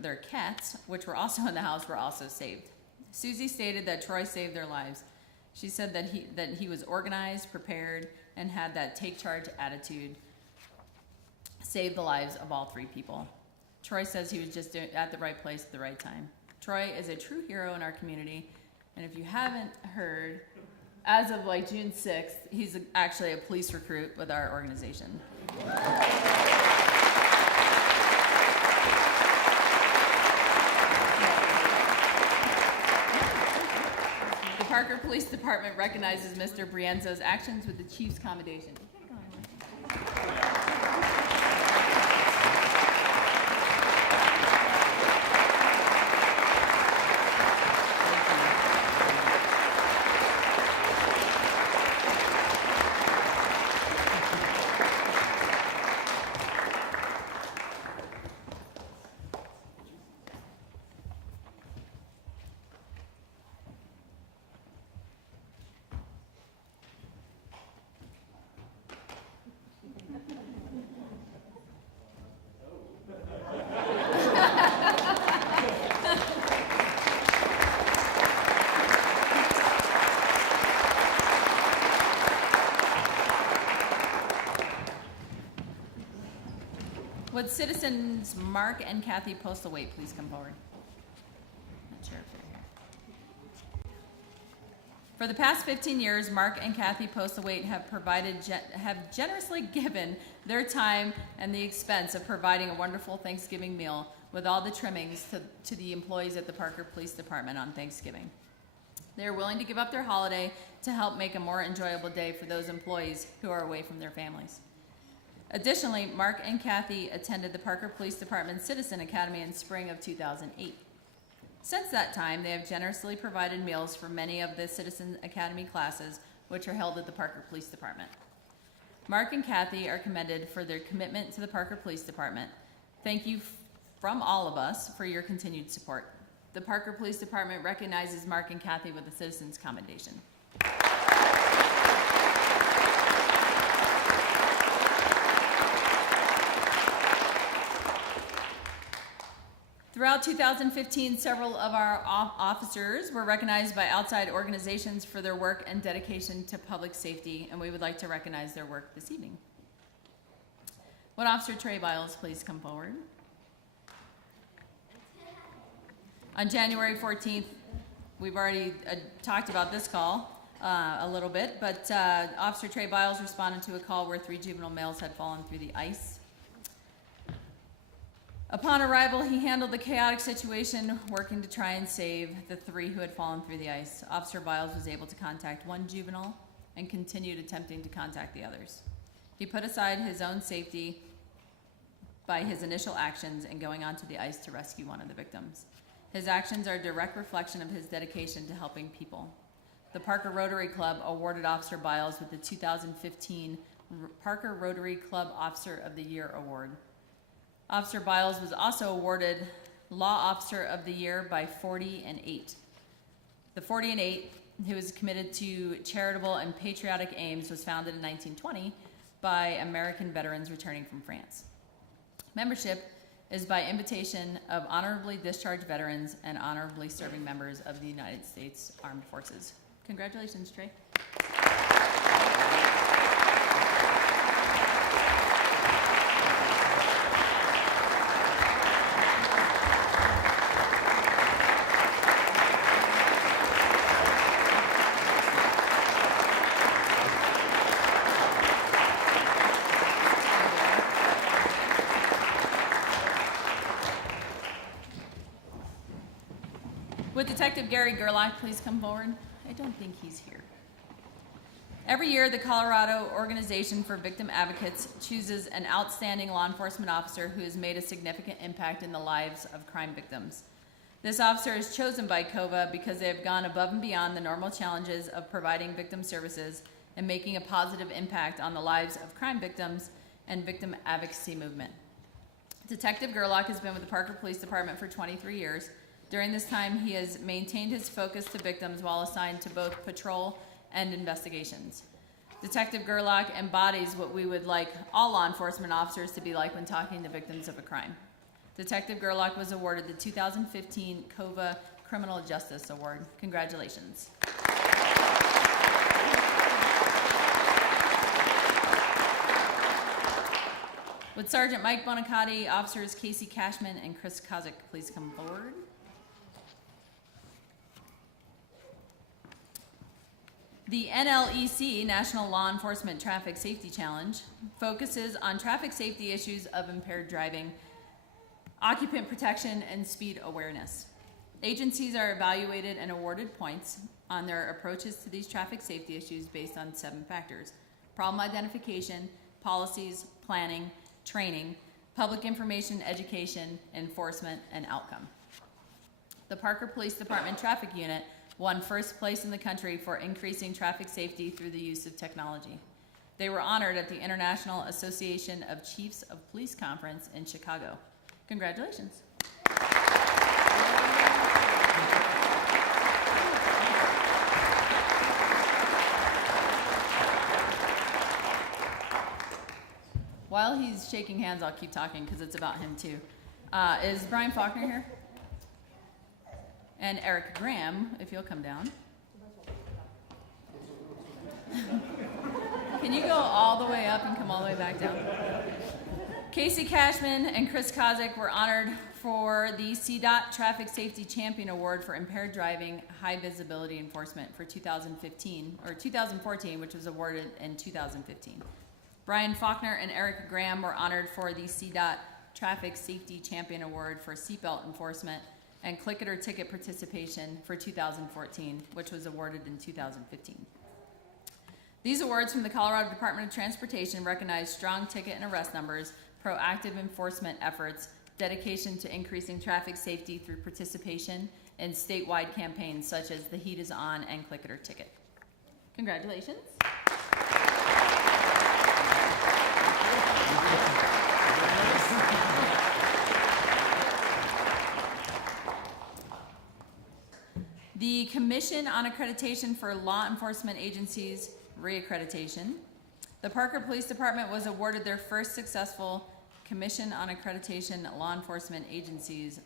their cats, which were also in the house, were also saved. Susie stated that Troy saved their lives. She said that he was organized, prepared, and had that take charge attitude, saved the lives of all 3 people. Troy says he was just at the right place at the right time. Troy is a true hero in our community, and if you haven't heard, as of June 6th, he's actually a police recruit with our organization. The Parker Police Department recognizes Mr. Brienzo's actions with the Chief's Commendation. citizens Mark and Kathy Postlewaite please come forward? Not sure if they're here. For the past 15 years, Mark and Kathy Postlewaite have generously given their time and the expense of providing a wonderful Thanksgiving meal with all the trimmings to the employees at the Parker Police Department on Thanksgiving. They are willing to give up their holiday to help make a more enjoyable day for those employees who are away from their families. Additionally, Mark and Kathy attended the Parker Police Department Citizen Academy in spring of 2008. Since that time, they have generously provided meals for many of the Citizen Academy classes, which are held at the Parker Police Department. Mark and Kathy are commended for their commitment to the Parker Police Department. Thank you from all of us for your continued support. The Parker Police Department recognizes Mark and Kathy with the Citizens Commendation. Throughout 2015, several of our officers were recognized by outside organizations for their work and dedication to public safety, and we would like to recognize their work this evening. Would Officer Trey Biles please come forward? On January 14th, we've already talked about this call a little bit, but Officer Trey Biles responded to a call where 3 juvenile males had fallen through the ice. Upon arrival, he handled the chaotic situation, working to try and save the 3 who had fallen through the ice. Officer Biles was able to contact 1 juvenile and continued attempting to contact the others. He put aside his own safety by his initial actions and going onto the ice to rescue one of the victims. His actions are a direct reflection of his dedication to helping people. The Parker Rotary Club awarded Officer Biles with the 2015 Parker Rotary Club Officer of the Year Award. Officer Biles was also awarded Law Officer of the Year by 40 and 8. The 40 and 8, who was committed to charitable and patriotic aims, was founded in 1920 by American veterans returning from France. Membership is by invitation of honorably discharged veterans and honorably serving members of the United States Armed Forces. Congratulations, Trey. Would Detective Gary Gerlach please come forward? I don't think he's here. Every year, the Colorado Organization for Victim Advocates chooses an outstanding law enforcement officer who has made a significant impact in the lives of crime victims. This officer is chosen by COVA because they have gone above and beyond the normal challenges of providing victim services and making a positive impact on the lives of crime victims and victim advocacy movement. Detective Gerlach has been with the Parker Police Department for 23 years. During this time, he has maintained his focus to victims while assigned to both patrol and investigations. Detective Gerlach embodies what we would like all law enforcement officers to be like when talking to victims of a crime. Detective Gerlach was awarded the 2015 COVA Criminal Justice Award. Congratulations. Would Sergeant Mike Bonicati, officers Casey Cashman and Chris Kozik please come forward? The NLEC, National Law Enforcement Traffic Safety Challenge, focuses on traffic safety issues of impaired driving, occupant protection, and speed awareness. Agencies are evaluated and awarded points on their approaches to these traffic safety issues based on 7 factors: problem identification, policies, planning, training, public information, education, enforcement, and outcome. The Parker Police Department Traffic Unit won first place in the country for increasing traffic safety through the use of technology. They were honored at the International Association of Chiefs of Police Conference in Chicago. Congratulations. While he's shaking hands, I'll keep talking because it's about him too. Is Brian Faulkner here? And Eric Graham, if you'll come down. Can you go all the way up and come all the way back down? Casey Cashman and Chris Kozik were honored for the CDOT Traffic Safety Champion Award for Impaired Driving High Visibility Enforcement for 2014, which was awarded in 2015. Brian Faulkner and Eric Graham were honored for the CDOT Traffic Safety Champion Award for seatbelt enforcement and click it or ticket participation for 2014, which was awarded in 2015. These awards from the Colorado Department of Transportation recognize strong ticket and arrest numbers, proactive enforcement efforts, dedication to increasing traffic safety through participation in statewide campaigns such as The Heat is On and Click It or Ticket. Congratulations. The Commission on Accreditation for Law Enforcement Agencies reaccreditation. The Parker Police Department was awarded their first successful Commission on Accreditation Law Enforcement Agencies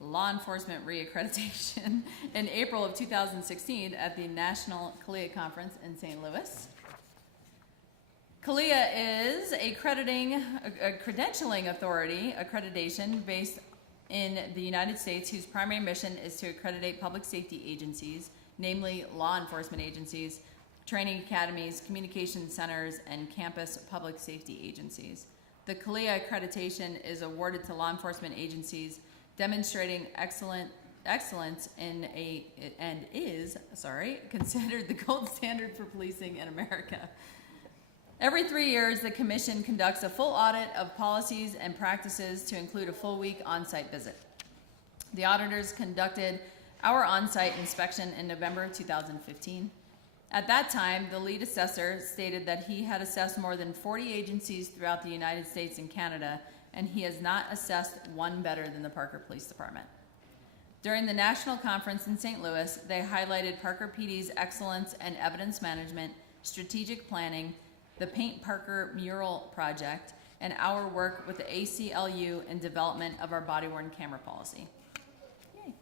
law enforcement reaccreditation in April of 2016 at the National CALEA Conference in St. Louis. CALEA is a credentialing authority accreditation based in the United States whose primary mission is to accreditate public safety agencies, namely law enforcement agencies, training academies, communication centers, and campus public safety agencies. The CALEA accreditation is awarded to law enforcement agencies demonstrating excellence and is considered the gold standard for policing in America. Every 3 years, the Commission conducts a full audit of policies and practices to include a full week on-site visit. The auditors conducted our on-site inspection in November of 2015. At that time, the lead assessor stated that he had assessed more than 40 agencies throughout the United States and Canada, and he has not assessed one better than the Parker Police Department. During the national conference in St. Louis, they highlighted Parker PD's excellence in evidence management, strategic planning, the Paint Parker Mural Project, and our work with the ACLU in development of our body-worn camera policy. Yay.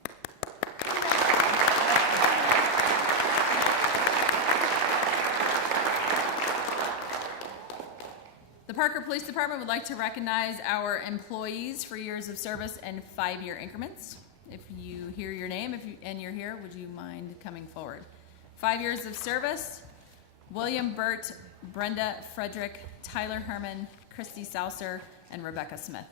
The Parker Police Department would like to recognize our employees for years of service in 5-year increments. If you hear your name and you're here, would you mind coming forward? 5 years of service: William Burt, Brenda Frederick, Tyler Herman, Christy Saucer, and Rebecca Smith.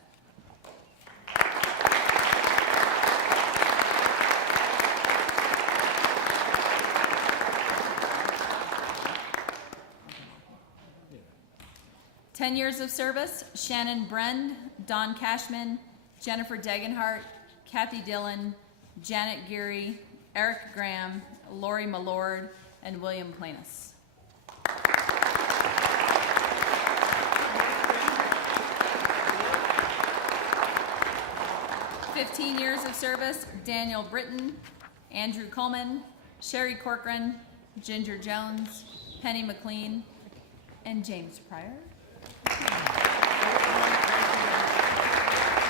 Ten years of service: Shannon Brend, Don Cashman, Jennifer Degenhart, Kathy Dillon, Janet Geary, Eric Graham, Lori Millord, and William Planus. 15 years of service: Daniel Britton, Andrew Coleman, Sherry Corcoran, Ginger Jones, Penny McLean, and James Pryor.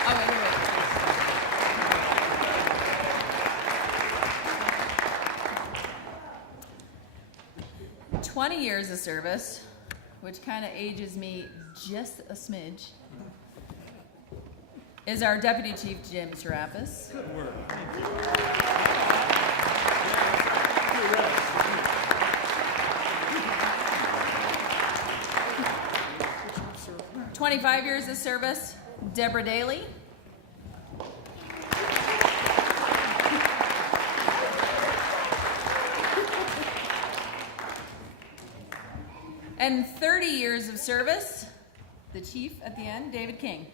Oh, wait. 20 years of service, which kind of ages me just a smidge, is our Deputy Chief, Jim Serapis. Good work. 25 years of service: Deborah Daly. And 30 years of service, the chief at the end, David King.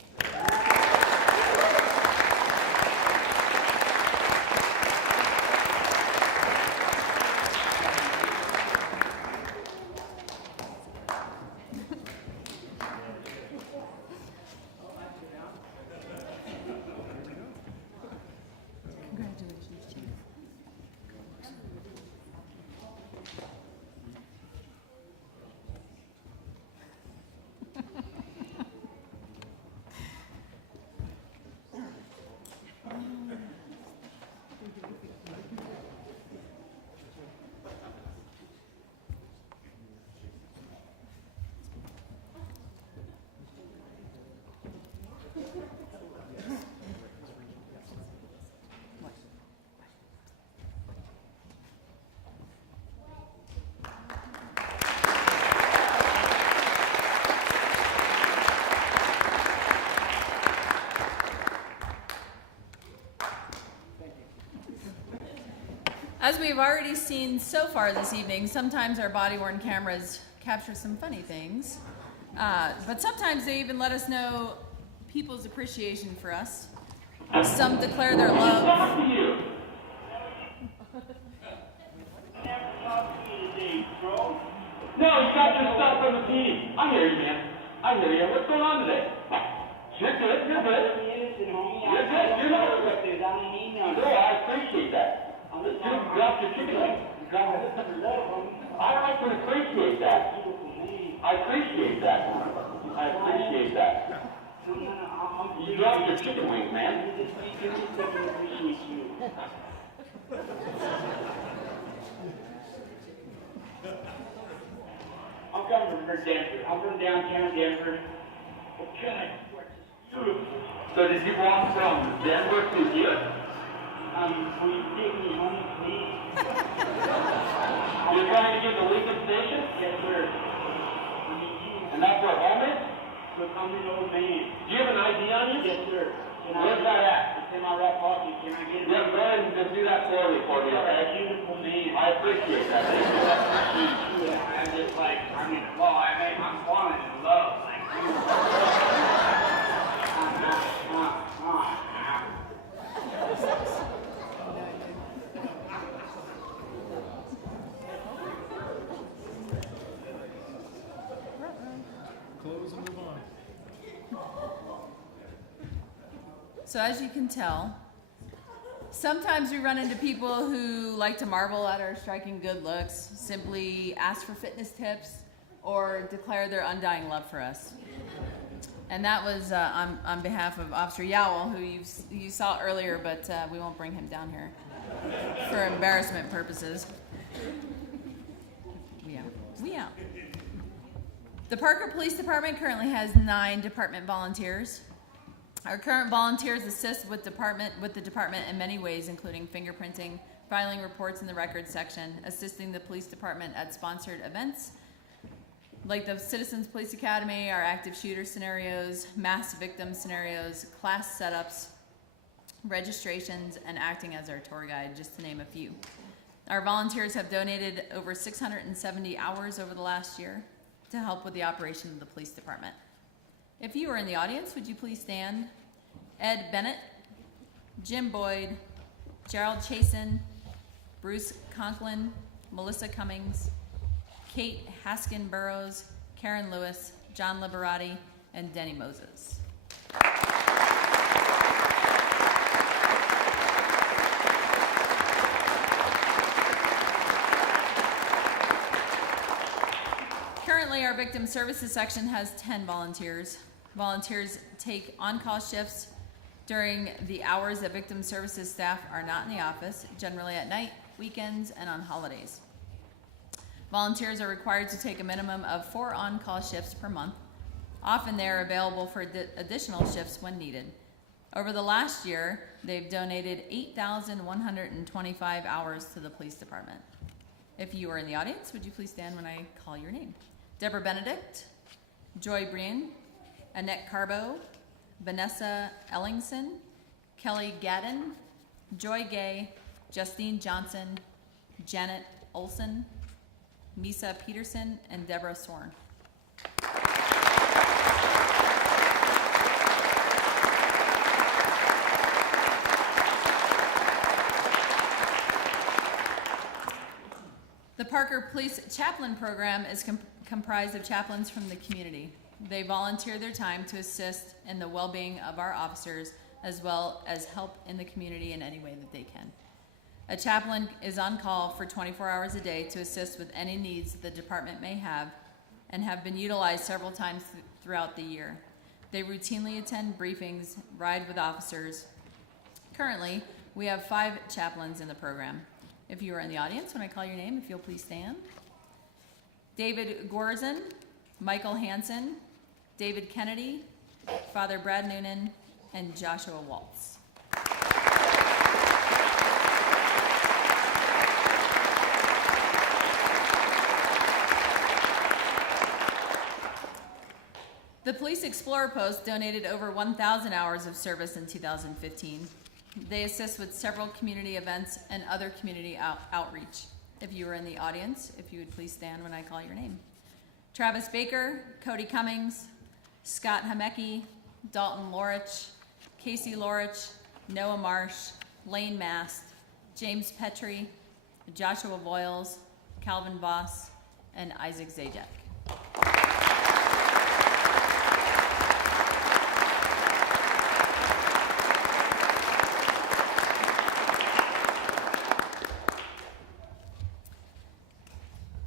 Congratulations, Chief. As we've already seen so far this evening, sometimes our body-worn cameras capture some funny things, but sometimes they even let us know people's appreciation for us. Some declare their love. No, you got your stuff from the team. I hear you, man. I hear you. What's going on today? You're good. You're good. You're good. You're not. No, I appreciate that. You dropped your chicken leg. I can appreciate that. I appreciate that. I appreciate that. You dropped your chicken wings, man. I'm coming from Denver. I'm from downtown Denver. Okay. So did you walk from Denver to here? Will you take me home, please? You're trying to get to Lincoln Station? Yes, sir. And that's where home is? Look, I'm an old man. Do you have an ID on you? Yes, sir. Where's that at? It's in my right pocket. Can I get it? Yeah, go ahead and just do that slowly for me, okay? Beautiful man. I appreciate that. I'm just like, I'm falling in love. Close and move on. So as you can tell, sometimes we run into people who like to marvel at our striking good looks, simply ask for fitness tips, or declare their undying love for us. And that was on behalf of Officer Yowell, who you saw earlier, but we won't bring him down here for embarrassment purposes. We out. The Parker Police Department currently has 9 department volunteers. Our current volunteers assist with the department in many ways, including fingerprinting, filing reports in the records section, assisting the police department at sponsored events, like the Citizens Police Academy, our active shooter scenarios, mass victim scenarios, class setups, registrations, and acting as our tour guide, just to name a few. Our volunteers have donated over 670 hours over the last year to help with the operation of the police department. If you are in the audience, would you please stand? Ed Bennett, Jim Boyd, Gerald Chasen, Bruce Conklin, Melissa Cummings, Kate Haskin Burrows, Karen Lewis, John Liberati, and Denny Moses. Currently, our victim services section has 10 volunteers. Volunteers take on-call shifts during the hours that victim services staff are not in the office, generally at night, weekends, and on holidays. Volunteers are required to take a minimum of 4 on-call shifts per month. Often they are available for additional shifts when needed. Over the last year, they've donated 8,125 hours to the police department. If you are in the audience, would you please stand when I call your name? Deborah Benedict, Joy Breen, Annette Carbo, Vanessa Ellingson, Kelly Gadden, Joy Gay, Justine Johnson, Janet Olson, Misa Peterson, and Deborah Sorn. The Parker Police Chaplain Program is comprised of chaplains from the community. They volunteer their time to assist in the well-being of our officers, as well as help in the community in any way that they can. A chaplain is on call for 24 hours a day to assist with any needs the department may have, and have been utilized several times throughout the year. They routinely attend briefings, ride with officers. Currently, we have 5 chaplains in the program. If you are in the audience, when I call your name, if you'll please stand. David Gorzen, Michael Hansen, David Kennedy, Father Brad Noonan, and Joshua Waltz. The Police Explorer Post donated over 1,000 hours of service in 2015. They assist with several community events and other community outreach. If you are in the audience, if you would please stand when I call your name. Travis Baker, Cody Cummings, Scott Hamecki, Dalton Lorich, Casey Lorich, Noah Marsh, Lane Mast, James Petrie, Joshua Voiles, Calvin Voss, and Isaac Zajac.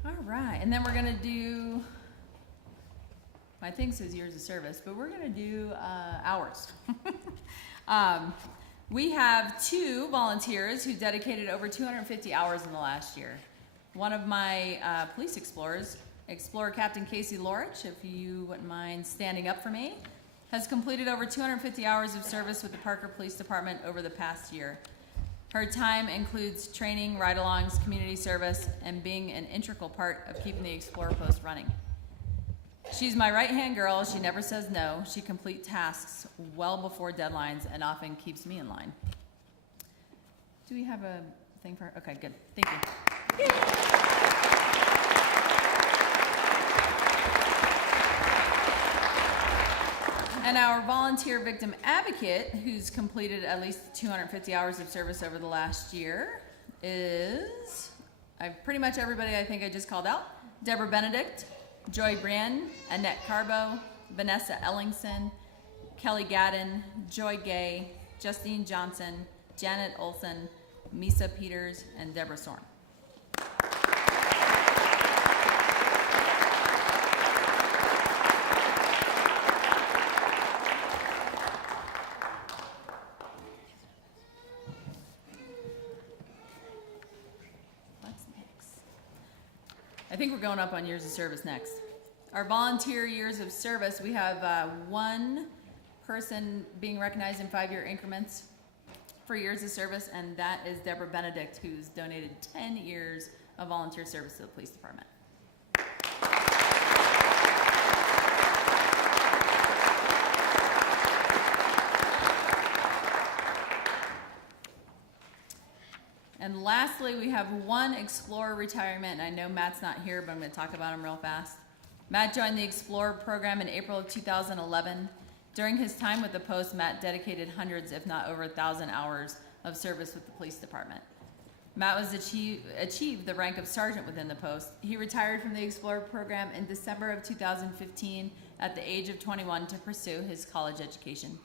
All right, and then we're gonna do, my thing says years of service, but we're gonna do hours. We have 2 volunteers who dedicated over 250 hours in the last year. One of my police explorers, Explorer Captain Casey Lorich, if you wouldn't mind standing up for me, has completed over 250 hours of service with the Parker Police Department over the past year. Her time includes training, ride-alongs, community service, and being an integral part of keeping the Explorer Post running. She's my right-hand girl. She never says no. She completes tasks well before deadlines and often keeps me in line. Do we have a thing for her? Okay, good. Thank you. And our volunteer victim advocate, who's completed at least 250 hours of service over the last year, is pretty much everybody I think I just called out. Deborah Benedict, Joy Brand, Annette Carbo, Vanessa Ellingson, Kelly Gadden, Joy Gay, Justine Johnson, Janet Olson, Misa Peters, and Deborah Sorn. What's next? I think we're going up on years of service next. Our volunteer years of service, we have 1 person being recognized in 5-year increments for years of service, and that is Deborah Benedict, who's donated 10 years of volunteer service to the police department. And lastly, we have 1 Explorer retirement, and I know Matt's not here, but I'm going to talk about him real fast. Matt joined the Explorer program in April of 2011. During his time with the post, Matt dedicated hundreds, if not over 1,000 hours of service with the police department. Matt was achieved the rank of sergeant within the post. He retired from the Explorer program in December of 2015 at the age of 21 to pursue his college education.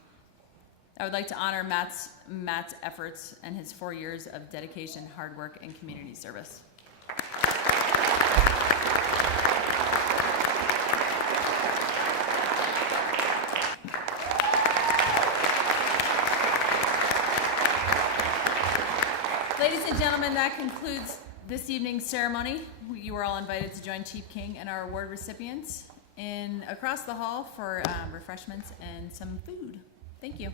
I would like to honor Matt's efforts and his 4 years of dedication, hard work, and community service. Ladies and gentlemen, that concludes this evening's ceremony. You are all invited to join Chief King and our award recipients across the hall for refreshments and some food. Thank you.